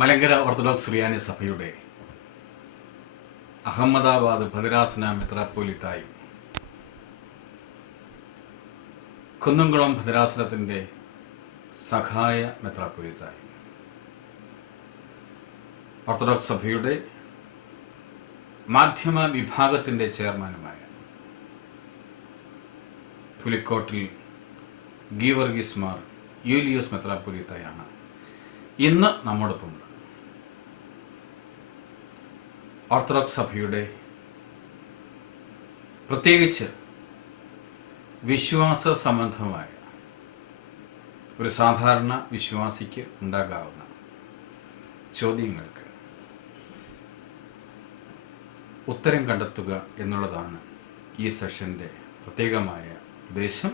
Malankara orthodox സുറിയാനി സഭയുടെ അഹമ്മദാബാദ് ഭദ്രാസന മെത്രാപ്പോലിത്തായി കുന്നംകുളം ഭദ്രാസനത്തിൻ്റെ സഹായ മെത്രാപ്പോലിത്തായി ഓർത്തഡോക്സ് സഭയുടെ മാധ്യമ വിഭാഗത്തിൻ്റെ ചെയർമാനുമായ പുലിക്കോട്ടിൽ ഗീവർഗീസ് മാർ യൂലിയോസ് മെത്രാപ്പോലിത്തായാണ് ഇന്ന് നമ്മോടൊപ്പമുള്ളത്. ഓർത്തഡോക്സ് സഭയുടെ പ്രത്യേകിച്ച് വിശ്വാസ സംബന്ധമായ ഒരു സാധാരണ വിശ്വാസിക്ക് ഉണ്ടാകാവുന്ന ചോദ്യങ്ങൾക്ക് ഉത്തരം കണ്ടെത്തുക എന്നുള്ളതാണ് ഈ സെഷൻ്റെ പ്രത്യേകമായ ഉദ്ദേശം.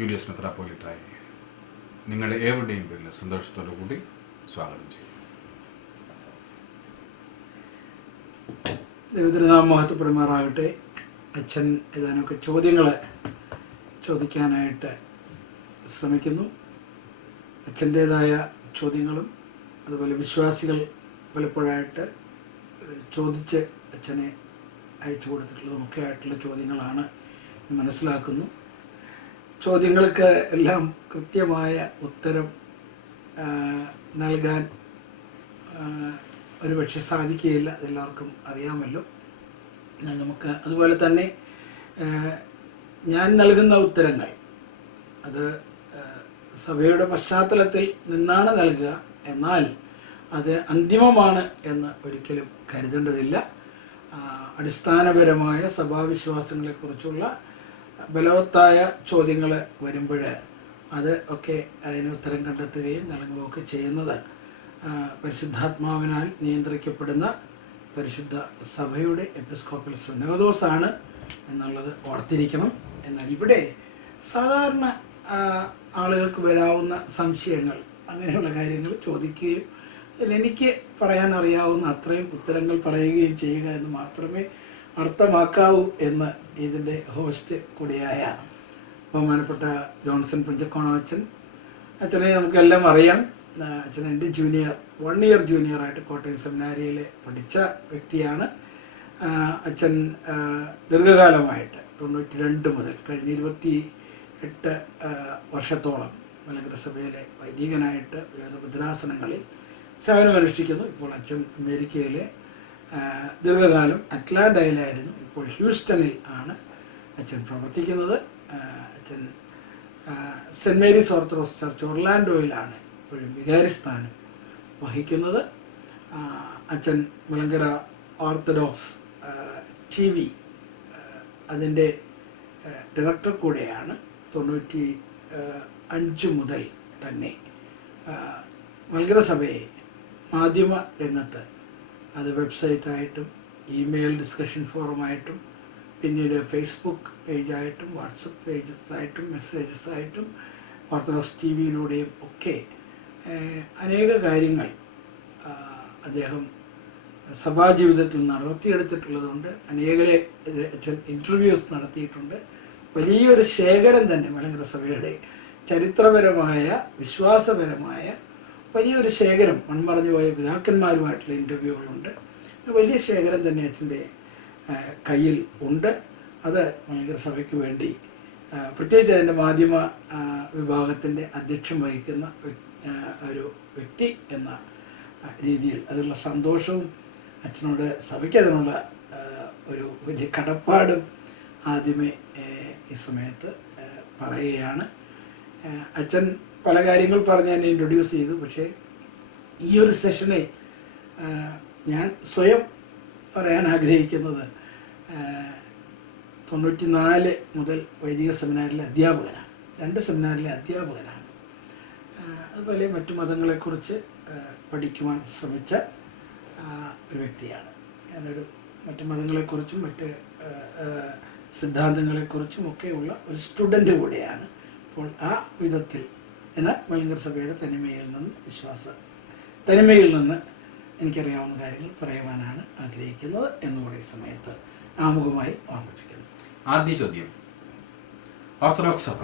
യൂലിയോസ് മെത്രാപ്പോലിത്തായെ നിങ്ങളുടെ ഏവരുടെയും പേരിൽ സന്തോഷത്തോടു കൂടി സ്വാഗതം ചെയ്യും. ദൈവത്തിന് നാം മഹത്വപ്പെടുമാറാകട്ടെ. അച്ഛൻ ഏതാനൊക്കെ ചോദ്യങ്ങൾ ചോദിക്കാനായിട്ട് ശ്രമിക്കുന്നു. അച്ഛൻ്റേതായ ചോദ്യങ്ങളും അതുപോലെ വിശ്വാസികൾ പലപ്പോഴായിട്ട് ചോദിച്ച് അച്ഛനെ അയച്ചു കൊടുത്തിട്ടുള്ളതുമൊക്കെ ആയിട്ടുള്ള ചോദ്യങ്ങളാണ് മനസ്സിലാക്കുന്നു. ചോദ്യങ്ങൾക്ക് എല്ലാം കൃത്യമായ ഉത്തരം നൽകാൻ ഒരുപക്ഷെ സാധിക്കുകയില്ല, അതെല്ലാവർക്കും അറിയാമല്ലോ. നമുക്ക് അതുപോലെ തന്നെ ഞാൻ നൽകുന്ന ഉത്തരങ്ങൾ അത് സഭയുടെ പശ്ചാത്തലത്തിൽ നിന്നാണ് നൽകുക, എന്നാൽ അത് അന്തിമമാണ് എന്ന് ഒരിക്കലും കരുതേണ്ടതില്ല. അടിസ്ഥാനപരമായ സഭാവിശ്വാസങ്ങളെക്കുറിച്ചുള്ള ബലവത്തായ ചോദ്യങ്ങൾ വരുമ്പോൾ അത് ഒക്കെ അതിന് ഉത്തരം കണ്ടെത്തുകയും നൽകുകയൊക്കെ ചെയ്യുന്നത് പരിശുദ്ധാത്മാവിനാൽ നിയന്ത്രിക്കപ്പെടുന്ന പരിശുദ്ധ സഭയുടെ എപ്പിസ്കോപ്പൽ സുനോദോസാണ് എന്നുള്ളത് ഓർത്തിരിക്കണം. എന്നാൽ ഇവിടെ സാധാരണ ആളുകൾക്ക് വരാവുന്ന സംശയങ്ങൾ, അങ്ങനെയുള്ള കാര്യങ്ങൾ ചോദിക്കുകയും അതിലെനിക്ക് പറയാൻ അറിയാവുന്ന അത്രയും ഉത്തരങ്ങൾ പറയുകയും ചെയ്യുക എന്ന് മാത്രമേ അർത്ഥമാക്കാവൂ എന്ന് ഇതിൻ്റെ ഹോസ്റ്റ് കൂടിയായ ബഹുമാനപ്പെട്ട ജോൺസൺ പുഞ്ചക്കോണം അച്ഛനെ നമുക്കെല്ലാം അറിയാം. അച്ഛൻ എൻ്റെ ജൂനിയർ 1 ഇയർ ജൂനിയറായിട്ട് കോട്ടയം സെമിനാരിയിൽ പഠിച്ച വ്യക്തിയാണ്. അച്ഛൻ ദീർഘകാലമായിട്ട് 92 മുതൽ കഴിഞ്ഞ 28 വർഷത്തോളം മലങ്കര സഭയിലെ വൈദികനായിട്ട് വിവിധ ഭദ്രാസനങ്ങളിൽ സേവനമനുഷ്ഠിക്കുന്നു. ഇപ്പോൾ അച്ഛൻ അമേരിക്കയിലെ ദീർഘകാലം അറ്റ്ലാന്റയിലായിരുന്നു, ഇപ്പോൾ ഹ്യൂസ്റ്റണിൽ ആണ് അച്ഛൻ പ്രവർത്തിക്കുന്നത്. അച്ഛൻ സെൻറ്റ് മേരീസ് ഓർത്തഡോക്സ് ചർച്ച് ഒർലാൻഡോയിലാണ് ഇപ്പോഴും വികാരി സ്ഥാനം വഹിക്കുന്നത്. അച്ഛൻ മലങ്കര ഓർത്തഡോക്സ് TV അതിൻ്റെ ഡയറക്ടർ കൂടെയാണ്. 95 മുതൽ തന്നെ മലങ്കര സഭയെ മാധ്യമ രംഗത്ത്, അത് വെബ്സൈറ്റായിട്ടും ഇമെയിൽ ഡിസ്കഷൻ ഫോറമായിട്ടും പിന്നീട് ഫേസ്ബുക്ക് പേജായിട്ടും വാട്സപ്പ് പേജസായിട്ടും മെസ്സേജസായിട്ടും ഓർത്തഡോക്സ് TVയിലൂടെയും ഒക്കെ അനേക കാര്യങ്ങൾ അദ്ദേഹം സഭാജീവിതത്തിൽ നടത്തിയെടുത്തിട്ടുള്ളതുകൊണ്ട് അനേകരെ അച്ഛൻ ഇൻ്റർവ്യൂസ് നടത്തിയിട്ടുണ്ട്. വലിയൊരു ശേഖരം തന്നെ മലങ്കര സഭയുടെ ചരിത്രപരമായ വിശ്വാസപരമായ വലിയൊരു ശേഖരം, മൺമറഞ്ഞു പോയ പിതാക്കന്മാരുമായിട്ടുള്ള ഇൻ്റർവ്യൂകളുണ്ട്. വലിയ ശേഖരം തന്നെ അച്ഛൻ്റെ കയ്യിൽ ഉണ്ട്. അത് മലങ്കര സഭയ്ക്ക് വേണ്ടി പ്രത്യേകിച്ച് അതിൻ്റെ മാധ്യമ വിഭാഗത്തിൻ്റെ അധ്യക്ഷം വഹിക്കുന്ന ഒരു വ്യക്തി എന്ന രീതിയിൽ അതിലുള്ള സന്തോഷവും അച്ഛനോട് സഭയ്ക്ക് അതിനുള്ള ഒരു വലിയ കടപ്പാടും ആദ്യമേ ഈ സമയത്ത് പറയുകയാണ്. അച്ഛൻ പല കാര്യങ്ങൾ പറഞ്ഞ് എന്നെ ഇൻട്രൊഡ്യൂസ് ചെയ്തു. പക്ഷേ ഈ ഒരു സെഷനെ ഞാൻ സ്വയം പറയാൻ ആഗ്രഹിക്കുന്നത് 94 മുതൽ വൈദിക സെമിനാറിലെ അധ്യാപകനാണ്, 2 സെമിനാറിലെ അധ്യാപകനാണ്. അതുപോലെ മറ്റു മതങ്ങളെക്കുറിച്ച് പഠിക്കുവാൻ ശ്രമിച്ച ഒരു വ്യക്തിയാണ്. ഞാനൊരു മറ്റു മതങ്ങളെക്കുറിച്ചും മറ്റ് സിദ്ധാന്തങ്ങളെക്കുറിച്ചും ഒക്കെയുള്ള ഒരു സ്റ്റുഡൻറ്റ് കൂടെയാണ്. അപ്പോൾ ആ വിധത്തിൽ എന്നാൽ മലങ്കര സഭയുടെ തനിമയിൽ നിന്ന് എനിക്കറിയാവുന്ന കാര്യങ്ങൾ പറയുവാനാണ് ആഗ്രഹിക്കുന്നത് എന്നുകൂടി ഈ സമയത്ത് ആമുഖമായി ഓർമ്മിപ്പിക്കുന്നു. ആദ്യ ചോദ്യം, ഓർത്തഡോക്സ് സഭ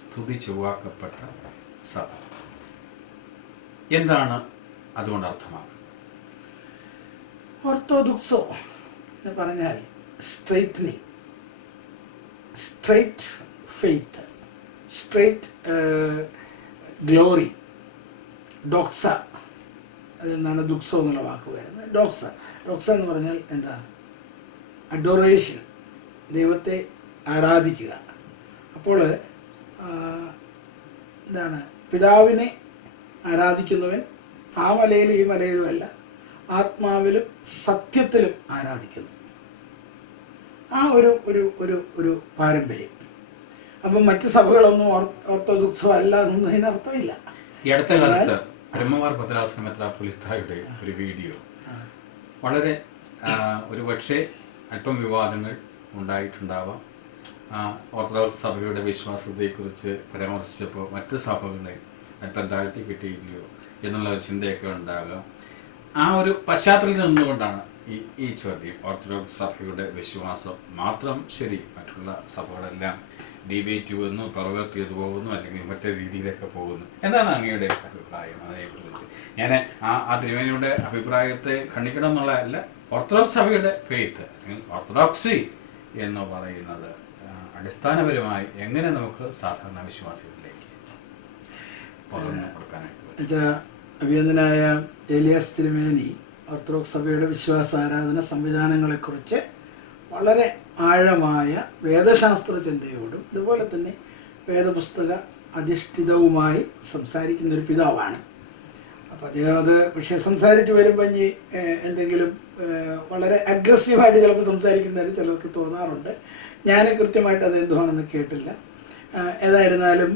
സ്തുതി ചൊവ്വാക്കപ്പെട്ട സഭ എന്താണ് അതുകൊണ്ട് അർത്ഥമാക്കുന്നത്? ഓർത്തോഡോക്സോ എന്ന് പറഞ്ഞാൽ സ്ട്രെയിറ്റ്നിങ്, സ്ട്രെയിറ്റ് ഫെയ്ത്ത്, സ്ട്രെയിറ്റ് ഗ്ലോറി, ഡോക്സ, അതിൽ നിന്നാണ് ദുക്സോ എന്നുള്ള വാക്ക് വരുന്നത്. ഡോക്സ, ഡോക്സ എന്ന് പറഞ്ഞാൽ എന്താ? അഡോറേഷൻ, ദൈവത്തെ ആരാധിക്കുക. അപ്പോൾ എന്താണ്? പിതാവിനെ ആരാധിക്കുന്നവൻ ആ മലയിലും ഈ മലയിലും അല്ല, ആത്മാവിലും സത്യത്തിലും ആരാധിക്കുന്നു. ആ ഒരു ഒരു ഒരു ഒരു പാരമ്പര്യം. അപ്പം മറ്റ് സഭകളൊന്നും ഓർത്തോഡോക്സോ അല്ല എന്നൊന്നും അതിനർത്ഥമില്ല. ഈ അടുത്ത കാലത്ത് ബ്രഹ്മമാർ ഭദ്രാസന മെത്രാപ്പൊലീത്തായുടെ ഒരു വീഡിയോ വളരെ ഒരു പക്ഷേ അല്പം വിവാദങ്ങൾ ഉണ്ടായിട്ടുണ്ടാവാം. ഓർത്തഡോക്സ് സഭയുടെ വിശ്വാസത്തെക്കുറിച്ച് പരാമർശിച്ചപ്പോൾ മറ്റ് സഭകളെ അല്പം താഴ്ത്തി കിട്ടിയില്ലയോ എന്നുള്ള ഒരു ചിന്തയൊക്കെ ഉണ്ടാകാം. ആ ഒരു പശ്ചാത്തലത്തിൽ നിന്നുകൊണ്ടാണ് ഈ ചോദ്യം. ഓർത്തഡോക്സ് സഭയുടെ വിശ്വാസം മാത്രം ശരി, മറ്റുള്ള സഭകളെല്ലാം ഡീവേറ്റ് ചെയ്യുന്നു, പെർവേർട്ട് ചെയ്തു പോകുന്നു, അല്ലെങ്കിൽ മറ്റൊരു രീതിയിലൊക്കെ പോകുന്നു. എന്താണ് അങ്ങയുടെ അഭിപ്രായം അതിനെക്കുറിച്ച്? ഞാൻ ആ തിരുമേനിയുടെ അഭിപ്രായത്തെ ഖണ്ഡിക്കണം എന്നുള്ളതല്ല, ഓർത്തഡോക്സ് സഭയുടെ ഫെയ്ത്ത് അല്ലെങ്കിൽ ഓർത്തഡോക്സി എന്ന് പറയുന്നത് അടിസ്ഥാനപരമായി എങ്ങനെ നമുക്ക് സാധാരണ വിശ്വാസികളിലേക്ക് പകർന്നു കൊടുക്കാനായിട്ട്? അഭിനന്ദനായ ഏലിയാസ് തിരുമേനി ഓർത്തഡോക്സ് സഭയുടെ വിശ്വാസ ആരാധന സംവിധാനങ്ങളെക്കുറിച്ച് വളരെ ആഴമായ വേദശാസ്ത്ര ചിന്തയോടും അതുപോലെ തന്നെ വേദപുസ്തക അധിഷ്ഠിതവുമായി സംസാരിക്കുന്നൊരു പിതാവാണ്. അപ്പോൾ അദ്ദേഹം അത് വിഷയം സംസാരിച്ച് വരുമ്പോൾ ഇനി എന്തെങ്കിലും വളരെ അഗ്രസീവായിട്ട് ചിലപ്പോൾ സംസാരിക്കുന്നതിന് ചിലർക്ക് തോന്നാറുണ്ട്. ഞാൻ കൃത്യമായിട്ട് അത് എന്തുവാണെന്ന് കേട്ടില്ല. ഏതായിരുന്നാലും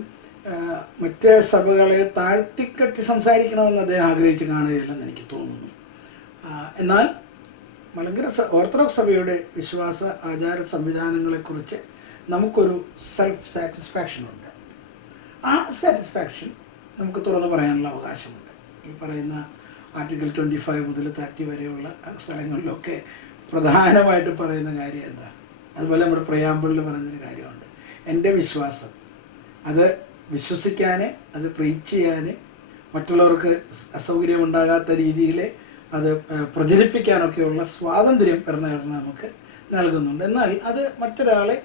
മറ്റ് സഭകളെ താഴ്ത്തിക്കെട്ടി സംസാരിക്കണമെന്ന് അദ്ദേഹം ആഗ്രഹിച്ച് കാണുകയില്ലെന്ന് എനിക്ക് തോന്നുന്നു. എന്നാൽ മലങ്കര ഓർത്തഡോക്സ് സഭയുടെ വിശ്വാസ ആചാര സംവിധാനങ്ങളെക്കുറിച്ച് നമുക്കൊരു സെൽഫ് സാറ്റിസ്ഫാക്ഷൻ ഉണ്ട്. ആ സാറ്റിസ്ഫാക്ഷൻ നമുക്ക് തുറന്നു പറയാനുള്ള അവകാശമുണ്ട്. ഈ പറയുന്ന ആർട്ടിക്കിൾ 25 മുതൽ 30 വരെയുള്ള സ്ഥലങ്ങളിലൊക്കെ പ്രധാനമായിട്ട് പറയുന്ന കാര്യം എന്താ? അതുപോലെ നമ്മുടെ പ്രയാമ്പിളിൽ പറയുന്നൊരു കാര്യമുണ്ട്. എൻ്റെ വിശ്വാസം അത് വിശ്വസിക്കാൻ, അത് പ്രീച്ച് ചെയ്യാൻ, മറ്റുള്ളവർക്ക് അസൗകര്യം ഉണ്ടാകാത്ത രീതിയിൽ അത് പ്രചരിപ്പിക്കാനൊക്കെയുള്ള സ്വാതന്ത്ര്യം ഭരണഘടന നമുക്ക് നൽകുന്നുണ്ട്. എന്നാൽ അത് മറ്റൊരാളെ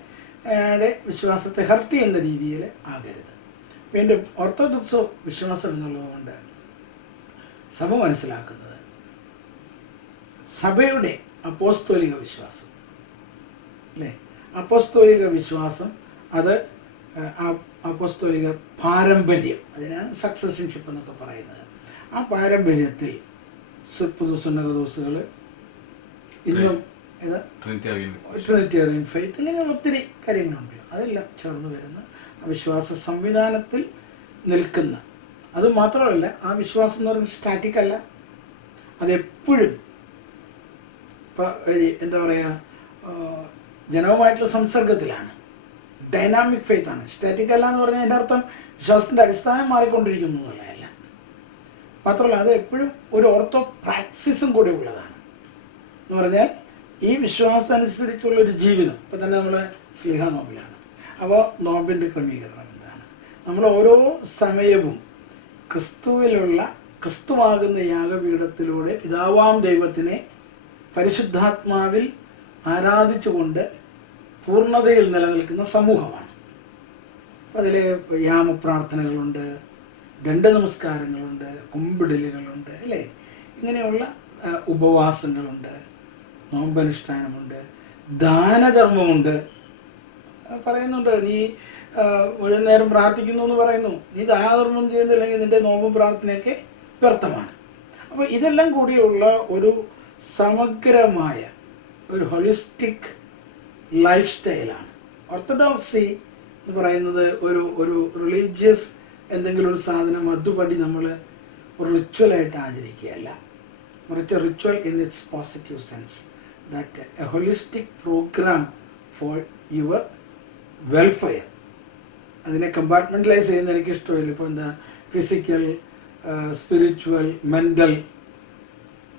വിശ്വാസത്തെ ഹർട്ട് ചെയ്യുന്ന രീതിയിൽ ആകരുത്. വീണ്ടും ഓർത്തഡോക്സ് വിശ്വാസം എന്നുള്ളതുകൊണ്ട് സഭ മനസ്സിലാക്കുന്നത് സഭയുടെ അപ്പോസ്തോലിക വിശ്വാസം അല്ലേ? അപ്പോസ്തോലിക വിശ്വാസം അത് അപ്പോസ്തോലിക പാരമ്പര്യം, അതിനാണ് സക്സഷൻഷിപ്പ് എന്നൊക്കെ പറയുന്നത്. ആ പാരമ്പര്യത്തിൽ പുതുസുന്നകദോസുകൾ ഇന്നും ട്രിനിറ്റേറിയൻ ഫെയ്ത്ത്, ഇങ്ങനെ ഒത്തിരി കാര്യങ്ങളുണ്ട്. അതെല്ലാം ചേർന്ന് വരുന്ന ആ വിശ്വാസ സംവിധാനത്തിൽ നിൽക്കുന്ന, അതുമാത്രമല്ല ആ വിശ്വാസം എന്ന് പറയുന്നത് സ്റ്റാറ്റിക് അല്ല, അതെപ്പോഴും എന്താ പറയുക, ജനവുമായിട്ടുള്ള സംസർഗത്തിലാണ്. ഡൈനാമിക് ഫെയ്ത്താണ്. സ്റ്റാറ്റിക് അല്ല എന്ന് പറഞ്ഞാൽ അതിൻ്റെ അർത്ഥം വിശ്വാസത്തിൻ്റെ അടിസ്ഥാനം മാറിക്കൊണ്ടിരിക്കുന്നു എന്നുള്ളതല്ല. മാത്രമല്ല അത് എപ്പോഴും ഒരു ഓർത്തോ പ്രാക്സിസും കൂടി ഉള്ളതാണ്. എന്ന് പറഞ്ഞാൽ ഈ വിശ്വാസം അനുസരിച്ചുള്ളൊരു ജീവിതം. ഇപ്പോൾ തന്നെ നമ്മൾ സ്ലിഹ നോമ്പിലാണ്. അപ്പോൾ നോമ്പിൻ്റെ ക്രമീകരണം എന്താണ്? നമ്മൾ ഓരോ സമയവും ക്രിസ്തുവാകുന്ന യാഗപീഠത്തിലൂടെ പിതാവാം ദൈവത്തിനെ പരിശുദ്ധാത്മാവിൽ ആരാധിച്ചുകൊണ്ട് പൂർണ്ണതയിൽ നിലനിൽക്കുന്ന സമൂഹമാണ്. അപ്പം അതിൽ യാമപ്രാർത്ഥനകളുണ്ട്, ദണ്ഡനമസ്കാരങ്ങളുണ്ട്, കുമ്പിടലുകളുണ്ട് അല്ലേ? ഇങ്ങനെയുള്ള ഉപവാസങ്ങളുണ്ട്, നോമ്പനുഷ്ഠാനമുണ്ട്, ദാനധർമ്മമുണ്ട്. പറയുന്നുണ്ട്, നീ മുഴുവൻ നേരം പ്രാർത്ഥിക്കുന്നു എന്ന് പറയുന്നു, നീ ദാനധർമ്മം ചെയ്യുന്നില്ലെങ്കിൽ നിൻ്റെ നോമ്പും പ്രാർത്ഥനയൊക്കെ വ്യർത്ഥമാണ്. അപ്പോൾ ഇതെല്ലാം കൂടിയുള്ള ഒരു സമഗ്രമായ ഒരു ഹോളിസ്റ്റിക് ലൈഫ് സ്റ്റൈലാണ്. ഓർത്തഡോക്സി എന്ന് പറയുന്നത് ഒരു റിലീജിയസ് എന്തെങ്കിലും ഒരു സാധനം അതുപടി നമ്മൾ ഒരു റിച്വലായിട്ട് ആചരിക്കുകയല്ല, മറിച്ച് ritual in its positive sense, that a holistic programme for your welfare. അതിനെ കമ്പാർട്ട്മെൻറ്റലൈസ് ചെയ്യുന്ന എനിക്ക് ഇഷ്ടമില്ല. ഇപ്പോൾ എന്താ ഫിസിക്കൽ, സ്പിരിച്വൽ, മെൻ്റൽ,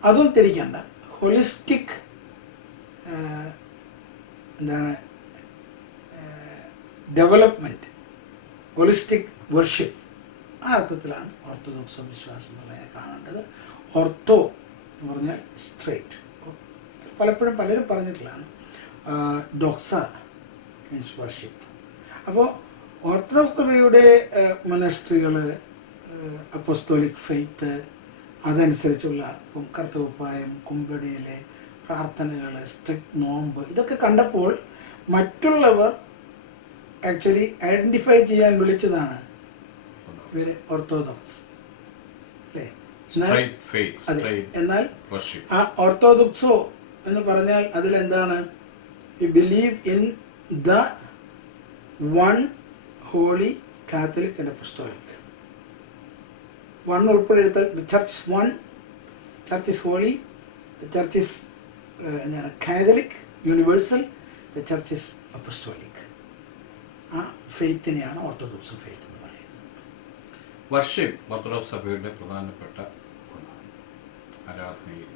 അതും തിരിക്കണ്ട. ഹോളിസ്റ്റിക് എന്താണ് ഡെവലപ്മെൻറ്റ്, ഹോളിസ്റ്റിക് വർഷിപ്പ്, ആ അർത്ഥത്തിലാണ് ഓർത്തഡോക്സ് വിശ്വാസം എന്നുള്ളതിനെ കാണേണ്ടത്. ഓർത്തോ എന്ന് പറഞ്ഞാൽ സ്ട്രേറ്റ്. പലപ്പോഴും പലരും പറഞ്ഞിട്ടുള്ളതാണ്. ഡോക്സ മീൻസ് വർഷിപ്പ്. അപ്പോൾ ഓർത്തഡോക്സ് സഭയുടെ മൊനസ്ട്രികൾ, അപ്പോസ്തോലിക് ഫെയ്ത്ത്, അതനുസരിച്ചുള്ള ഇപ്പം കർത്തവ്യപ്പായം, കുമ്പടിയിലെ പ്രാർത്ഥനകൾ, സ്ട്രിക്റ്റ് നോമ്പ്, ഇതൊക്കെ കണ്ടപ്പോൾ മറ്റുള്ളവർ ആക്ച്വലി ഐഡൻറ്റിഫൈ ചെയ്യാൻ വിളിച്ചതാണ് ഇവരെ ഓർത്തഡോക്സ്, അല്ലേ? അതെ. എന്നാൽ ആ ഓർത്തഡോക്സോ എന്ന് പറഞ്ഞാൽ അതിലെന്താണ്? We believe in the one holy catholic and apostolic. One ഉൾപ്പെടെ എടുത്താൽ the church is one, church is holy, the church is എന്താണ് catholic universal, the church is apostolic. ആ ഫെയ്ത്തിനെയാണ് ഓർത്തഡോക്സ് ഫെയ്ത്ത് എന്ന് പറയുന്നത്. വർഷിപ്പ് ഓർത്തഡോക്സ് സഭയുടെ പ്രധാനപ്പെട്ട ഒന്നാണ്. ആരാധനയിൽ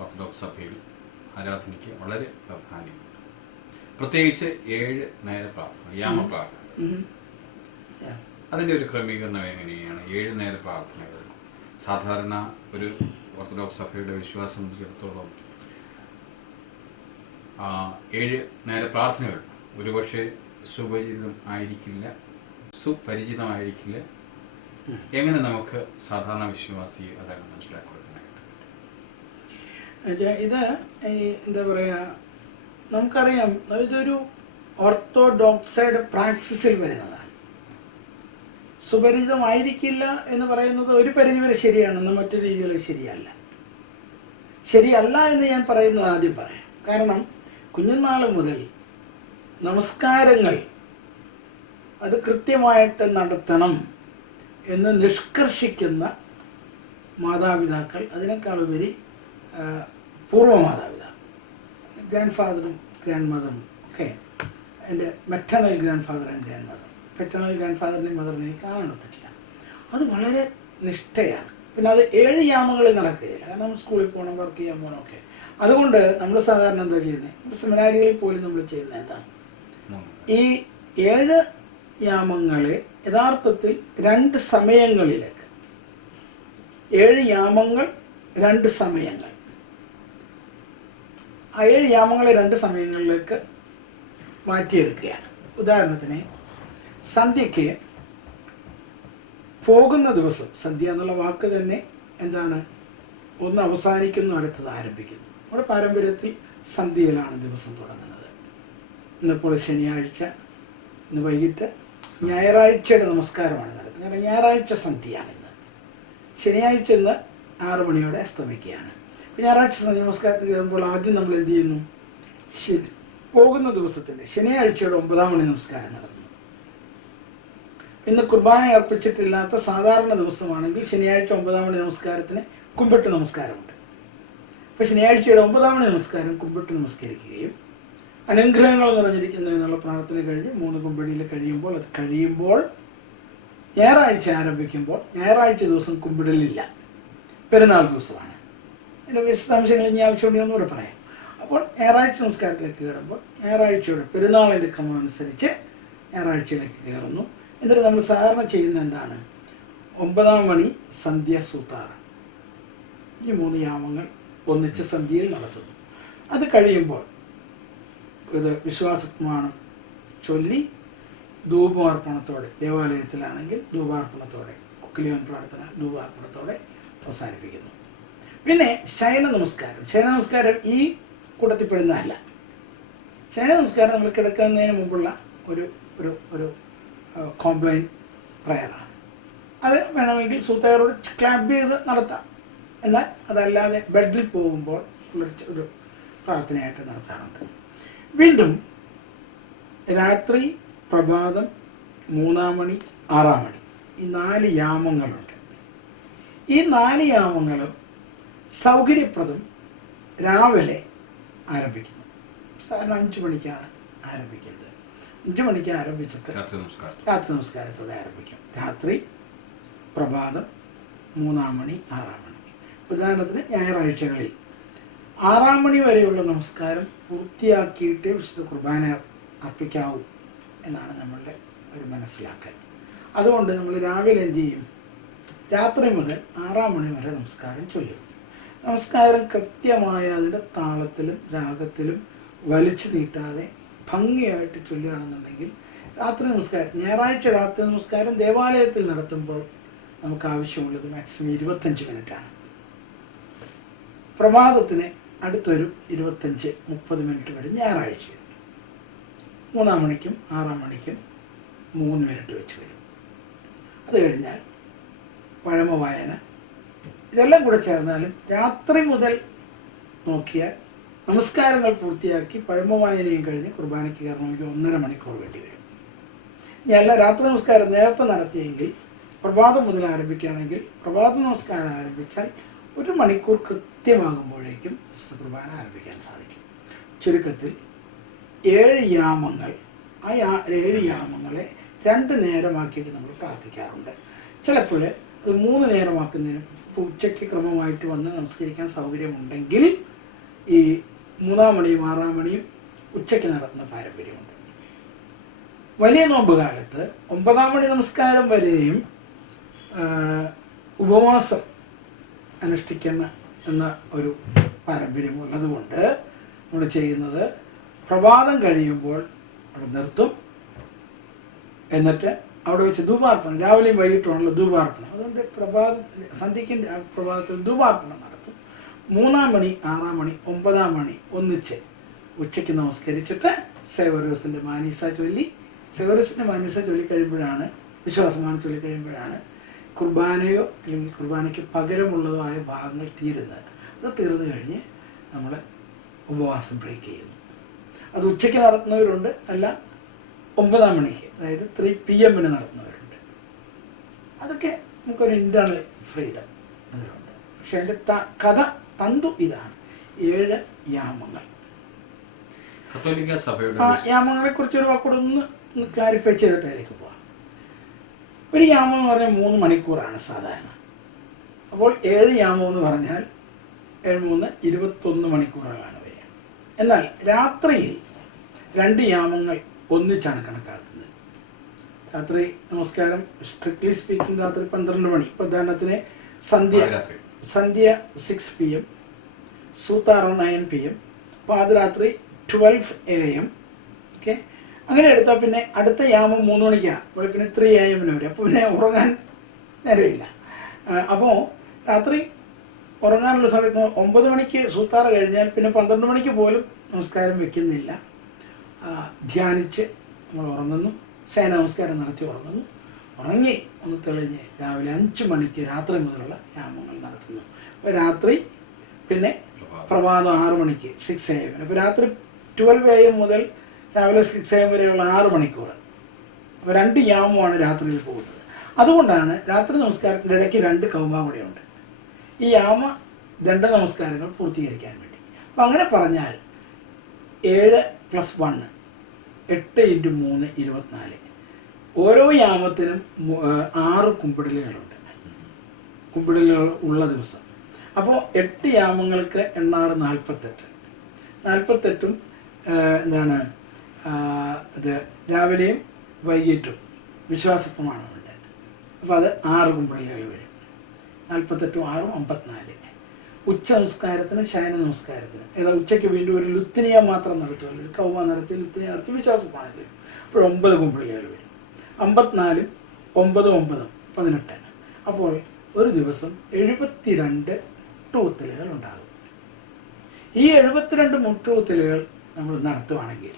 ഓർത്തഡോക്സ് സഭയിൽ ആരാധനയ്ക്ക് വളരെ പ്രാധാന്യമുണ്ട്. പ്രത്യേകിച്ച് 7 നേര പ്രാർത്ഥന, യാമപ്രാർത്ഥന. അതിൻ്റെ ഒരു ക്രമീകരണം എങ്ങനെയാണ്? 7 നേര പ്രാർത്ഥനകൾ സാധാരണ ഒരു ഓർത്തഡോക്സ് സഭയുടെ വിശ്വാസം സംബന്ധിച്ചിടത്തോളം 7 നേര പ്രാർത്ഥനകൾ ഒരുപക്ഷെ സുപരിചിതമായിരിക്കില്ല. എങ്ങനെ നമുക്ക് സാധാരണ വിശ്വാസി അതാണ് മനസ്സിലാക്കി കൊടുക്കാനായിട്ട്? ഇത് എന്താ പറയുക, നമുക്കറിയാം ഇതൊരു ഓർത്തഡോക്സയുടെ പ്രാക്സിസിൽ വരുന്നതാണ്. സുപരിചിതമായിരിക്കില്ല എന്ന് പറയുന്നത് ഒരു പരിധിവരെ ശരിയാണെന്ന് മറ്റൊരു രീതിയിൽ ശരിയല്ല. ശരിയല്ല എന്ന് ഞാൻ പറയുന്നത് ആദ്യം പറയാം. കാരണം കുഞ്ഞുനാൾ മുതൽ നമസ്കാരങ്ങൾ അത് കൃത്യമായിട്ട് നടത്തണം എന്ന് നിഷ്കർഷിക്കുന്ന മാതാപിതാക്കൾ, അതിനേക്കാളുപരി പൂർവ്വ മാതാപിതാക്കൾ, ഗ്രാൻഡ് ഫാദറും ഗ്രാൻഡ് മദറും ഒക്കെ, എൻ്റെ maternal grand father and grand mother, paternal grand ഫാദറിനെയും മദറിനെയും കാണാൻ ഒത്തിട്ടില്ല. അത് വളരെ നിഷ്ഠയാണ്. പിന്നെ അത് 7 യാമങ്ങളിൽ നടക്കുകയില്ല. കാരണം സ്കൂളിൽ പോകണം, വർക്ക് ചെയ്യാൻ പോകണം ഒക്കെ. അതുകൊണ്ട് നമ്മൾ സാധാരണ എന്താ ചെയ്യുന്നത്, സെമിനാരികളിൽ പോലും നമ്മൾ ചെയ്യുന്നത് എന്താണ്, ഈ 7 യാമങ്ങളെ യഥാർത്ഥത്തിൽ 2 സമയങ്ങളിലേക്ക്, 7 യാമങ്ങൾ 2 സമയങ്ങൾ, ആ 7 യാമങ്ങളെ 2 സമയങ്ങളിലേക്ക് മാറ്റിയെടുക്കുകയാണ്. ഉദാഹരണത്തിന് സന്ധ്യയ്ക്ക് പോകുന്ന ദിവസം, സന്ധ്യ എന്നുള്ള വാക്ക് തന്നെ എന്താണ്, ഒന്ന് അവസാനിക്കുന്നു, അടുത്തത് ആരംഭിക്കുന്നു. നമ്മുടെ പാരമ്പര്യത്തിൽ സന്ധ്യയിലാണ് ദിവസം തുടങ്ങുന്നത്. ഇന്നിപ്പോൾ ശനിയാഴ്ച, ഇന്ന് വൈകിട്ട് ഞായറാഴ്ചയുടെ നമസ്കാരമാണ് നടക്കുന്നത്. കാരണം ഞായറാഴ്ച സന്ധ്യയാണ് ഇന്ന്. ശനിയാഴ്ച ഇന്ന് 6 മണിയോടെ അസ്തമിക്കുകയാണ്. അപ്പോൾ ഞായറാഴ്ച സന്ധ്യ നമസ്കാരത്തിന് കയറുമ്പോൾ ആദ്യം നമ്മൾ എന്ത് ചെയ്യുന്നു, പോകുന്ന ദിവസത്തിൻ്റെ ശനിയാഴ്ചയുടെ 9-ാം മണി നമസ്കാരം നടത്തുന്നു. ഇന്ന് കുർബാന അർപ്പിച്ചിട്ടില്ലാത്ത സാധാരണ ദിവസമാണെങ്കിൽ ശനിയാഴ്ച 9-ാം മണി നമസ്കാരത്തിന് കുമ്പിട്ട് നമസ്കാരമുണ്ട്. അപ്പോൾ ശനിയാഴ്ചയുടെ 9-ാം മണി നമസ്കാരം കുമ്പിട്ട് നമസ്കരിക്കുകയും അനുഗ്രഹങ്ങൾ നിറഞ്ഞിരിക്കുന്നു എന്നുള്ള പ്രാർത്ഥന കഴിഞ്ഞ് 3 കുമ്പിടിയിൽ കഴിയുമ്പോൾ, അത് കഴിയുമ്പോൾ ഞായറാഴ്ച ആരംഭിക്കുമ്പോൾ, ഞായറാഴ്ച ദിവസം കുമ്പിടലില്ല, പെരുന്നാൾ ദിവസമാണ്. അതിൻ്റെ വിശദാംശങ്ങൾ ഇനി ആവശ്യമുണ്ടെങ്കിൽ ഒന്നുകൂടെ പറയാം. അപ്പോൾ ഞായറാഴ്ച നമസ്കാരത്തിലേക്ക് കയറുമ്പോൾ ഞായറാഴ്ചയുടെ പെരുന്നാളിൻ്റെ ക്രമം അനുസരിച്ച് ഞായറാഴ്ചയിലേക്ക് കയറുന്നു. എന്നിട്ട് നമ്മൾ സാധാരണ ചെയ്യുന്ന എന്താണ്, 9-ാം മണി സന്ധ്യ സൂത്താറ, ഈ 3 യാമങ്ങൾ ഒന്നിച്ച് സന്ധ്യയിൽ നടത്തുന്നു. അത് കഴിയുമ്പോൾ ഇത് വിശ്വാസപ്രമാണം ചൊല്ലി ധൂപാർപ്പണത്തോടെ, ദേവാലയത്തിലാണെങ്കിൽ ധൂപാർപ്പണത്തോടെ, കുക്കിലിയോൻ പ്രാർത്ഥന ധൂപാർപ്പണത്തോടെ അവസാനിപ്പിക്കുന്നു. പിന്നെ ശയന നമസ്കാരം ഈ കൂട്ടത്തിൽപ്പെടുന്നതല്ല. ശയന നമസ്കാരം നമ്മൾ കിടക്കുന്നതിന് മുമ്പുള്ള ഒരു കോംപ്ലൈൻ പ്രയറാണ്. അത് വേണമെങ്കിൽ സൂത്തകരോട് ക്ലാബ് ചെയ്ത് നടത്താം. എന്നാൽ അതല്ലാതെ ബെഡിൽ പോകുമ്പോൾ ഒരു പ്രാർത്ഥനയായിട്ട് നടത്താറുണ്ട്. വീണ്ടും രാത്രി, പ്രഭാതം, 3-ാം മണി, 6-ാം മണി, ഈ 4 യാമങ്ങളുണ്ട്. ഈ 4 യാമങ്ങളും സൗകര്യപ്രദം രാവിലെ ആരംഭിക്കുന്നു. സാധാരണ 5 മണിക്കാണ് ആരംഭിക്കുന്നത്. 5 മണിക്ക് ആരംഭിച്ചിട്ട് രാത്രി നമസ്കാരത്തോടെ ആരംഭിക്കും. രാത്രി, പ്രഭാതം, 3-ാം മണി, 6-ാം മണി. ഉദാഹരണത്തിന് ഞായറാഴ്ചകളിൽ 6-ാം മണി വരെയുള്ള നമസ്കാരം പൂർത്തിയാക്കിയിട്ടേ വിശുദ്ധ കുർബാന അർപ്പിക്കാവൂ എന്നാണ് നമ്മളുടെ ഒരു മനസ്സിലാക്കൽ. അതുകൊണ്ട് നമ്മൾ രാവിലെ എന്ത് ചെയ്യും? രാത്രി മുതൽ 6 മണി വരെ നമസ്കാരം ചൊല്ലും. നമസ്കാരം കൃത്യമായ അതിൻ്റെ താളത്തിലും രാഗത്തിലും വലിച്ചു നീട്ടാതെ ഭംഗിയായിട്ട് ചൊല്ലുകയാണെന്നുണ്ടെങ്കിൽ രാത്രി നമസ്കാരം, ഞായറാഴ്ച രാത്രി നമസ്കാരം ദേവാലയത്തിൽ നടത്തുമ്പോൾ നമുക്ക് ആവശ്യമുള്ളത് മാക്സിമം 25 മിനിറ്റാണ്. പ്രഭാതത്തിന് അടുത്തൊരു 25-30 മിനിറ്റ് വരെ ഞായറാഴ്ച. 3 മണിക്കും 6 മണിക്കും 3 മിനിറ്റ് വെച്ച് വരും. അത് കഴിഞ്ഞാൽ പഴമ വായന, ഇതെല്ലാം കൂടെ ചേർന്നാലും രാത്രി മുതൽ നോക്കിയാൽ നമസ്കാരങ്ങൾ പൂർത്തിയാക്കി പഴമ വായനയും കഴിഞ്ഞ് കുർബാനയ്ക്ക് കയറണമെങ്കിൽ 1.5 മണിക്കൂർ വേണ്ടി വരും. ഇനി അല്ല രാത്രി നമസ്കാരം നേരത്തെ നടത്തിയെങ്കിൽ പ്രഭാതം മുതൽ ആരംഭിക്കുകയാണെങ്കിൽ പ്രഭാത നമസ്കാരം ആരംഭിച്ചാൽ 1 മണിക്കൂർ കൃത്യമാകുമ്പോഴേക്കും വിശുദ്ധ കുർബാന ആരംഭിക്കാൻ സാധിക്കും. ചുരുക്കത്തിൽ 7 യാമങ്ങൾ, ആ 7 യാമങ്ങളെ 2 നേരമാക്കിയിട്ട് നമ്മൾ പ്രാർത്ഥിക്കാറുണ്ട്. ചിലപ്പോൾ അത് 3 നേരമാക്കുന്നതിനും, ഇപ്പോൾ ഉച്ചയ്ക്ക് ക്രമമായിട്ട് വന്ന് നമസ്കരിക്കാൻ സൗകര്യമുണ്ടെങ്കിൽ ഈ 3 മണിയും 6 മണിയും ഉച്ചയ്ക്ക് നടത്തുന്ന പാരമ്പര്യമുണ്ട്. വലിയ നോമ്പ് കാലത്ത് 9 മണി നമസ്കാരം വരെയും ഉപവാസം അനുഷ്ഠിക്കുന്ന എന്ന ഒരു പാരമ്പര്യം ഉള്ളതുകൊണ്ട് നമ്മൾ ചെയ്യുന്നത് പ്രഭാതം കഴിയുമ്പോൾ അവിടെ നിർത്തും. എന്നിട്ട് അവിടെ വെച്ച് ധൂപാർപ്പണം, രാവിലെയും വൈകിട്ടുമാണല്ലോ ധൂപാർപ്പണം. അതുകൊണ്ട് സന്ധ്യയ്ക്കും പ്രഭാതത്തിൽ ധൂപാർപ്പണം നടത്തും. 3 മണി 6 മണി 9 മണി ഒന്നിച്ച് ഉച്ചയ്ക്ക് നമസ്കരിച്ചിട്ട് സേവരോസിൻ്റെ മാനീസ ചൊല്ലി, സേവരോസിൻ്റെ മാനീസ ചൊല്ലിക്കഴിയുമ്പോഴാണ്, വിശ്വാസമാനം ചൊല്ലിക്കഴിയുമ്പോഴാണ് കുർബാനയോ അല്ലെങ്കിൽ കുർബാനയ്ക്ക് പകരമുള്ളതോ ആയ ഭാഗങ്ങൾ തീരുന്നത്. അത് തീർന്നു കഴിഞ്ഞ് നമ്മൾ ഉപവാസം ബ്രേക്ക് ചെയ്യുന്നു. അത് ഉച്ചയ്ക്ക് നടത്തുന്നവരുണ്ട്, അല്ല 9 മണിക്ക്, അതായത് 3 PM നടത്തുന്നവരുണ്ട്. അതൊക്കെ നമുക്കൊരു ഇൻറ്റേർണൽ ഫ്രീഡം അതിലുണ്ട്. പക്ഷെ അതിൻ്റെ തന്തു ഇതാണ്: 7 യാമങ്ങൾ. കത്തോലിക്ക സഭയുടെ ആ യാമങ്ങളെക്കുറിച്ച് ഒരു വാക്കൂടെ ഒന്ന് ക്ലാരിഫൈ ചെയ്തിട്ട് അതിലേക്ക് പോകാം. ഒരു യാമം എന്ന് പറഞ്ഞാൽ 3 മണിക്കൂറാണ് സാധാരണ. അപ്പോൾ 7 യാമം എന്ന് പറഞ്ഞാൽ 7 3 21 മണിക്കൂറുകളാണ് വരിക. എന്നാൽ രാത്രിയിൽ 2 യാമങ്ങൾ ഒന്നിച്ചാണ് കണക്കാക്കുന്നത്. രാത്രി നമസ്കാരം സ്ട്രിക്ട്ലി സ്പീക്കിംഗ് രാത്രി 12 മണി. ഉദാഹരണത്തിന് സന്ധ്യ 6 PM, സൂത്താറ 9 PM, പാതിരാത്രി 12 AM. ഓക്കെ, അങ്ങനെ എടുത്താൽ പിന്നെ അടുത്ത യാമം 3 മണിക്കാണ്, പിന്നെ 3 AM വരെ. അപ്പോൾ പിന്നെ ഉറങ്ങാൻ നേരമില്ല. അപ്പോൾ രാത്രി ഉറങ്ങാനുള്ള സമയത്ത് 9 മണിക്ക് സൂത്താറ കഴിഞ്ഞാൽ പിന്നെ 12 മണിക്ക് പോലും നമസ്കാരം വെക്കുന്നില്ല. ധ്യാനിച്ച് നമ്മൾ ഉറങ്ങുന്നു, ശയന നമസ്കാരം നടത്തി ഉറങ്ങുന്നു. ഉറങ്ങി ഒന്ന് തെളിഞ്ഞ് രാവിലെ 5 മണിക്ക് രാത്രി മുതലുള്ള യാമങ്ങൾ നടത്തുന്നു. അപ്പോൾ രാത്രി പിന്നെ പ്രഭാതം 6 മണിക്ക് 6 AM. അപ്പോൾ രാത്രി 12 AM മുതൽ രാവിലെ 6 AM വരെയുള്ള 6 മണിക്കൂർ. അപ്പോൾ 2 യാമമാണ് രാത്രിയിൽ പോകുന്നത്. അതുകൊണ്ടാണ് രാത്രി നമസ്കാരത്തിൻ്റെ ഇടയ്ക്ക് 2 കൗമാകൂടെയുണ്ട്, ഈ യാമ ദണ്ഡ നമസ്കാരങ്ങൾ പൂർത്തീകരിക്കാൻ വേണ്ടി. അപ്പം അങ്ങനെ പറഞ്ഞാൽ 7 + 1 8 × 3 24. ഓരോ യാമത്തിനും 6 കുമ്പിടലുകളുണ്ട്, കുമ്പിടലുകൾ ഉള്ള ദിവസം. അപ്പോൾ 8 യാമങ്ങൾക്ക് എണ്ണാറ് 48. 48ഉം എന്താണ് ഇത് രാവിലെയും വൈകിട്ടും വിശ്വാസ പ്രമാണമുണ്ട്. അപ്പോൾ അത് 6 കുമ്പിടലുകൾ വരും. 48ഉം 6ഉം 54. ഉച്ച നമസ്കാരത്തിന്, ശയന നമസ്കാരത്തിന്, ഏതാ ഉച്ചയ്ക്ക് വീണ്ടും ഒരു ലുത്തിനിയ മാത്രം നടത്തുമല്ലോ, ഒരു കൗമ നടത്തി ലുത്തിനിയ നടത്തി വിശ്വാസ പ്രമാണം വരും. അപ്പോൾ 9 കുമ്പിടലുകൾ വരും. 54ഉം 9 18. അപ്പോൾ ഒരു ദിവസം 72 മുട്ടുകുത്തലുകൾ ഉണ്ടാകും. ഈ 72 മുട്ടുകുത്തലുകൾ നമ്മൾ നടത്തുവാണെങ്കിൽ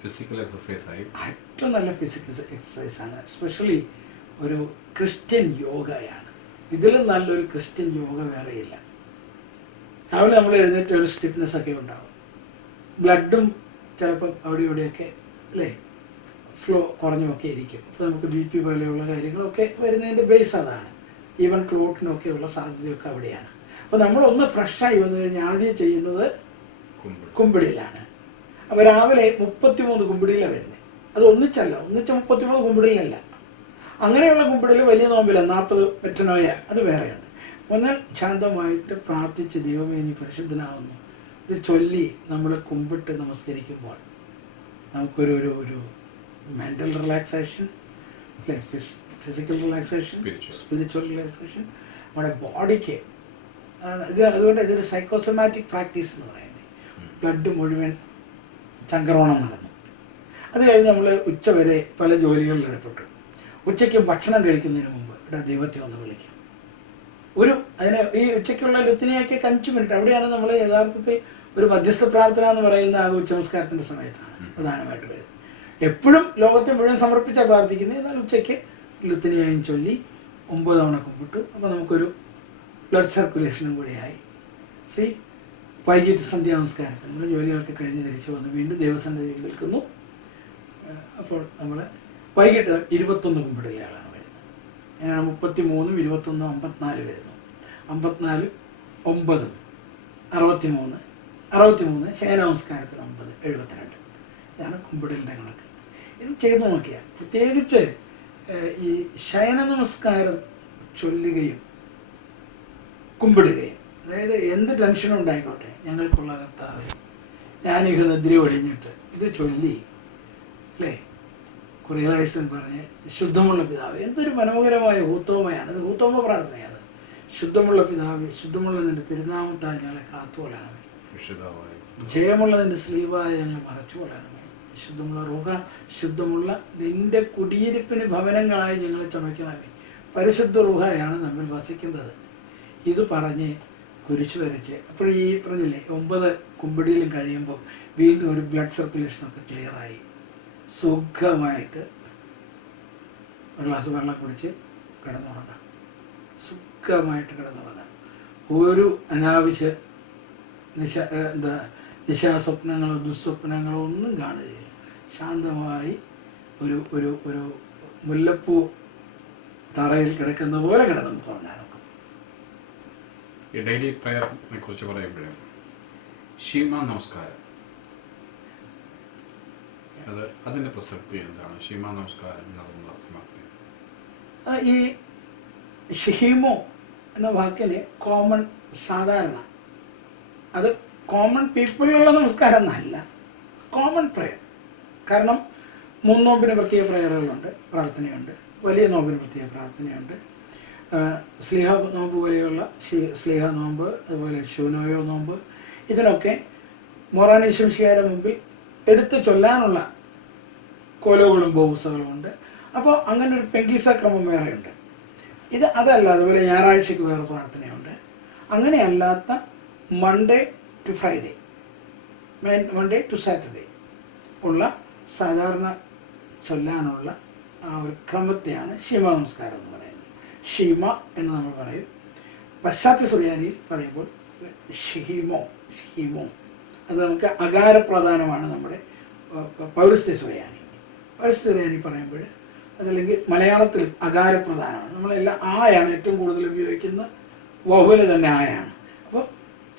ഫിസിക്കൽ എക്സസൈസായി ഏറ്റവും നല്ല ഫിസിക്കൽ എക്സസൈസാണ്. എസ്പെഷ്യലി ഒരു ക്രിസ്ത്യൻ യോഗയാണ്. ഇതിലും നല്ലൊരു ക്രിസ്ത്യൻ യോഗ വേറെയില്ല. രാവിലെ നമ്മൾ എഴുന്നേറ്റ് ഒരു സ്റ്റിഫ്നെസ് ഒക്കെ ഉണ്ടാകും, ബ്ലഡും ചിലപ്പം അവിടെ ഇവിടെയൊക്കെ അല്ലേ ഫ്ലോ കുറഞ്ഞൊക്കെ ഇരിക്കും. അപ്പോൾ നമുക്ക് BP പോലെയുള്ള കാര്യങ്ങളൊക്കെ വരുന്നതിൻ്റെ ബേസ് അതാണ്. ഈവൻ ക്ലോട്ടിനൊക്കെയുള്ള സാധ്യതയൊക്കെ അവിടെയാണ്. അപ്പോൾ നമ്മളൊന്ന് ഫ്രഷായി വന്നു കഴിഞ്ഞാൽ ആദ്യം ചെയ്യുന്നത് കുമ്പിടിലാണ്. അപ്പോൾ രാവിലെ 33 കുമ്പിടിയിലാണ് വരുന്നത്. അത് ഒന്നിച്ചല്ല, 33 കുമ്പിടിയിലല്ല. അങ്ങനെയുള്ള കുമ്പിടിൽ വലിയ നോമ്പില്ല, 40 മെറ്റനോയ, അത് വേറെയുണ്ട്. എന്നാൽ ശാന്തമായിട്ട് പ്രാർത്ഥിച്ച് ദൈവമേ നീ പരിശുദ്ധനാവുന്നു ഇത് ചൊല്ലി നമ്മൾ കുമ്പിട്ട് നമസ്കരിക്കുമ്പോൾ നമുക്കൊരു ഒരു മെൻ്റൽ റിലാക്സേഷൻ, അല്ലേ? ഫിസിക്കൽ റിലാക്സേഷൻ, സ്പിരിച്വൽ റിലാക്സേഷൻ, നമ്മുടെ ബോഡിക്ക് അതുകൊണ്ട് ഇതൊരു സൈക്കോസൊമാറ്റിക് പ്രാക്ടീസ് എന്ന് പറയുന്നത്. ബ്ലഡ് മുഴുവൻ ചംക്രമണം നടന്നു. അത് കഴിഞ്ഞ് നമ്മൾ ഉച്ച വരെ പല ജോലികളിൽ ഏർപ്പെട്ടു. ഉച്ചയ്ക്ക് ഭക്ഷണം കഴിക്കുന്നതിന് മുമ്പ് ഇവിടെ ദൈവത്തെ ഒന്ന് വിളിക്കും. അതിന് ഈ ഉച്ചയ്ക്കുള്ള ലുത്തിനിയാക്കിയ 5 മിനിറ്റ്, അവിടെയാണ് നമ്മൾ യഥാർത്ഥത്തിൽ ഒരു മധ്യസ്ഥ പ്രാർത്ഥന എന്ന് പറയുന്ന ആ ഉച്ചനമസ്കാരത്തിൻ്റെ സമയത്താണ് പ്രധാനമായിട്ട് വരുന്നത്. എപ്പോഴും ലോകത്തെ മുഴുവൻ സമർപ്പിച്ചാൽ പ്രാർത്ഥിക്കുന്നത്, എന്നാൽ ഉച്ചയ്ക്ക് ലുത്തിനിയായും ചൊല്ലി 9 തവണ കുമ്പിട്ടു. അപ്പോൾ നമുക്കൊരു ബ്ലഡ് സർക്കുലേഷനും കൂടിയായി. വൈകിട്ട് സന്ധ്യാനമസ്കാരത്തിന് നമ്മൾ ജോലികളൊക്കെ കഴിഞ്ഞ് തിരിച്ചു വന്ന് വീണ്ടും ദൈവസന്നിധിയിൽ നിൽക്കുന്നു. അപ്പോൾ നമ്മൾ വൈകിട്ട് 21 കുമ്പിടലുകളാണ് വരുന്നത്. അങ്ങനെ 33, 21, 54 വരുന്നു. 54, 9, 63, 63 ശയനമസ്കാരത്തിന് 9, 72. ഇതാണ് കുമ്പിടലിൻ്റെ കണക്ക്. ഇത് ചെയ്തു നോക്കിയാൽ പ്രത്യേകിച്ച് ഈ ശയന നമസ്കാരം ചൊല്ലുകയും കുമ്പിടുകയും, അതായത് എന്ത് ടെൻഷനും ഉണ്ടായിക്കോട്ടെ, ഞങ്ങൾക്കുള്ള കർത്താവേ ഞാനിത് നിദ്ര ഒഴിഞ്ഞിട്ട് ഇത് ചൊല്ലി, അല്ലേ? കുറിയലായസൻ പറഞ്ഞ് ശുദ്ധമുള്ള പിതാവ്, എന്തൊരു മനോഹരമായ ഹൂത്തോമയാണ്. ഇത് ഹൂത്തോമ പ്രാർത്ഥനയാണ്. ശുദ്ധമുള്ള പിതാവ്, ശുദ്ധമുള്ള നിന്റെ തിരുനാമത്താൽ ഞങ്ങളെ കാത്തുകൊള്ളണമേ. ജയമുള്ളതിൻ്റെ സ്ലീവായ ഞങ്ങൾ മറച്ചുകൊള്ളണമേ. ശുദ്ധമുള്ള റൂഹ, ശുദ്ധമുള്ള നിന്റെ കുടിയിരിപ്പിന് ഭവനങ്ങളായി ഞങ്ങളെ ചമയ്ക്കണമേ. പരിശുദ്ധ റൂഹയാണ് നമ്മൾ വസിക്കേണ്ടത്. ഇത് പറഞ്ഞ് കുരിശ് വരച്ച്, അപ്പോൾ ഈ പറഞ്ഞില്ലേ 9 കുമ്പിടിയിലും കഴിയുമ്പോൾ വീണ്ടും ഒരു ബ്ലഡ് സർക്കുലേഷനൊക്കെ ക്ലിയറായി സുഖമായിട്ട് ഒരു ഗ്ലാസ് വെള്ളം കുടിച്ച് കിടന്നുറങ്ങാം. സുഖമായിട്ട് കിടന്നുറങ്ങാം. ഒരു അനാവശ്യ നിശാസ്വപ്നങ്ങളോ ദുസ്വപ്നങ്ങളോ ഒന്നും കാണുകയില്ല. ശാന്തമായി ഒരു ഒരു ഒരു മുല്ലപ്പൂ തറയിൽ കിടക്കുന്ന പോലെ കിടന്ന് നമുക്ക് ഉറങ്ങാനൊക്കെ. ഈ ഡെയിലി പ്രയറിനെ കുറിച്ച് പറയുമ്പോഴേ ഷീമ നമസ്കാരം, അതിൻ്റെ പ്രസക്തി എന്താണ്? ഷീമ നമസ്കാരം എന്നതൊന്നും അർത്ഥമാക്കുന്നത് ഈ ഷിഹീമോ എന്ന വാക്കിന് കോമൺ, സാധാരണ, അത് കോമൺ പീപ്പിളിലുള്ള നമസ്കാരം എന്നല്ല, കോമൺ പ്രയർ. കാരണം 3 നോമ്പിന് പ്രത്യേക പ്രയറുകളുണ്ട്, പ്രാർത്ഥനയുണ്ട്. വലിയ നോമ്പിന് പ്രത്യേക പ്രാർത്ഥനയുണ്ട്. സ്ലീഹ നോമ്പ് പോലെയുള്ള സ്ലീഹ നോമ്പ്, അതുപോലെ ശൂനോയോ നോമ്പ്, ഇതിനൊക്കെ മൊറാനീശംഷിയുടെ മുമ്പിൽ എടുത്ത് ചൊല്ലാനുള്ള കോലോകളും ബോസകളും ഉണ്ട്. അപ്പോൾ അങ്ങനെ ഒരു പെങ്കീസ ക്രമം വേറെയുണ്ട്. അതല്ല, അതുപോലെ ഞായറാഴ്ചയ്ക്ക് വേറെ പ്രാർത്ഥനയുണ്ട്. അങ്ങനെയല്ലാത്ത Monday to Friday, Monday to Saturday ഉള്ള സാധാരണ ചൊല്ലാനുള്ള ആ ഒരു ക്രമത്തെയാണ് ഷീമ നമസ്കാരം എന്ന് പറയുന്നത്. ഷീമ എന്ന് നമ്മൾ പറയും. പശ്ചാത്യ സുറിയാനിയിൽ പറയുമ്പോൾ ഷിഹീമോ, അത് നമുക്ക് അകാരപ്രധാനമാണ്. നമ്മുടെ പൗരസ്ത്യ സുറിയാനി, പറയുമ്പോൾ അതല്ലെങ്കിൽ മലയാളത്തിലും അകാരപ്രധാനമാണ്. നമ്മളെല്ലാം ആയാണ് ഏറ്റവും കൂടുതൽ ഉപയോഗിക്കുന്ന, വഹുവിൽ തന്നെ ആയാണ്. അപ്പോൾ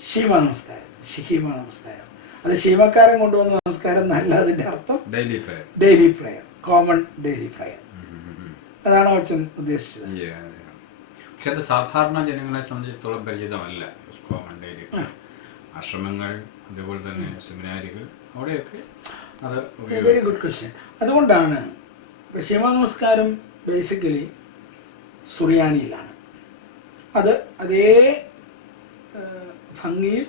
ഷീമ നമസ്കാരം, അത് ഷീമക്കാരൻ കൊണ്ടുവന്ന നമസ്കാരം എന്നല്ല അതിൻ്റെ അർത്ഥം. Daily prayer, common daily prayer, അതാണ് അച്ഛൻ ഉദ്ദേശിച്ചത്. പക്ഷെ അത് സാധാരണ ജനങ്ങളെ സംബന്ധിച്ചിടത്തോളം പരിചിതമല്ല. കോമൺ ഡെയിലി ആശ്രമങ്ങൾ, അതേപോലെ തന്നെ സെമിനാരികൾ, അവിടെയൊക്കെ അത് വെരി ഗുഡ് ക്വസ്റ്റ്യൻ. അതുകൊണ്ടാണ് ഷീമ നമസ്കാരം ബേസിക്കലി സുറിയാനിയിലാണ്. അത് അതേ ഭംഗിയിൽ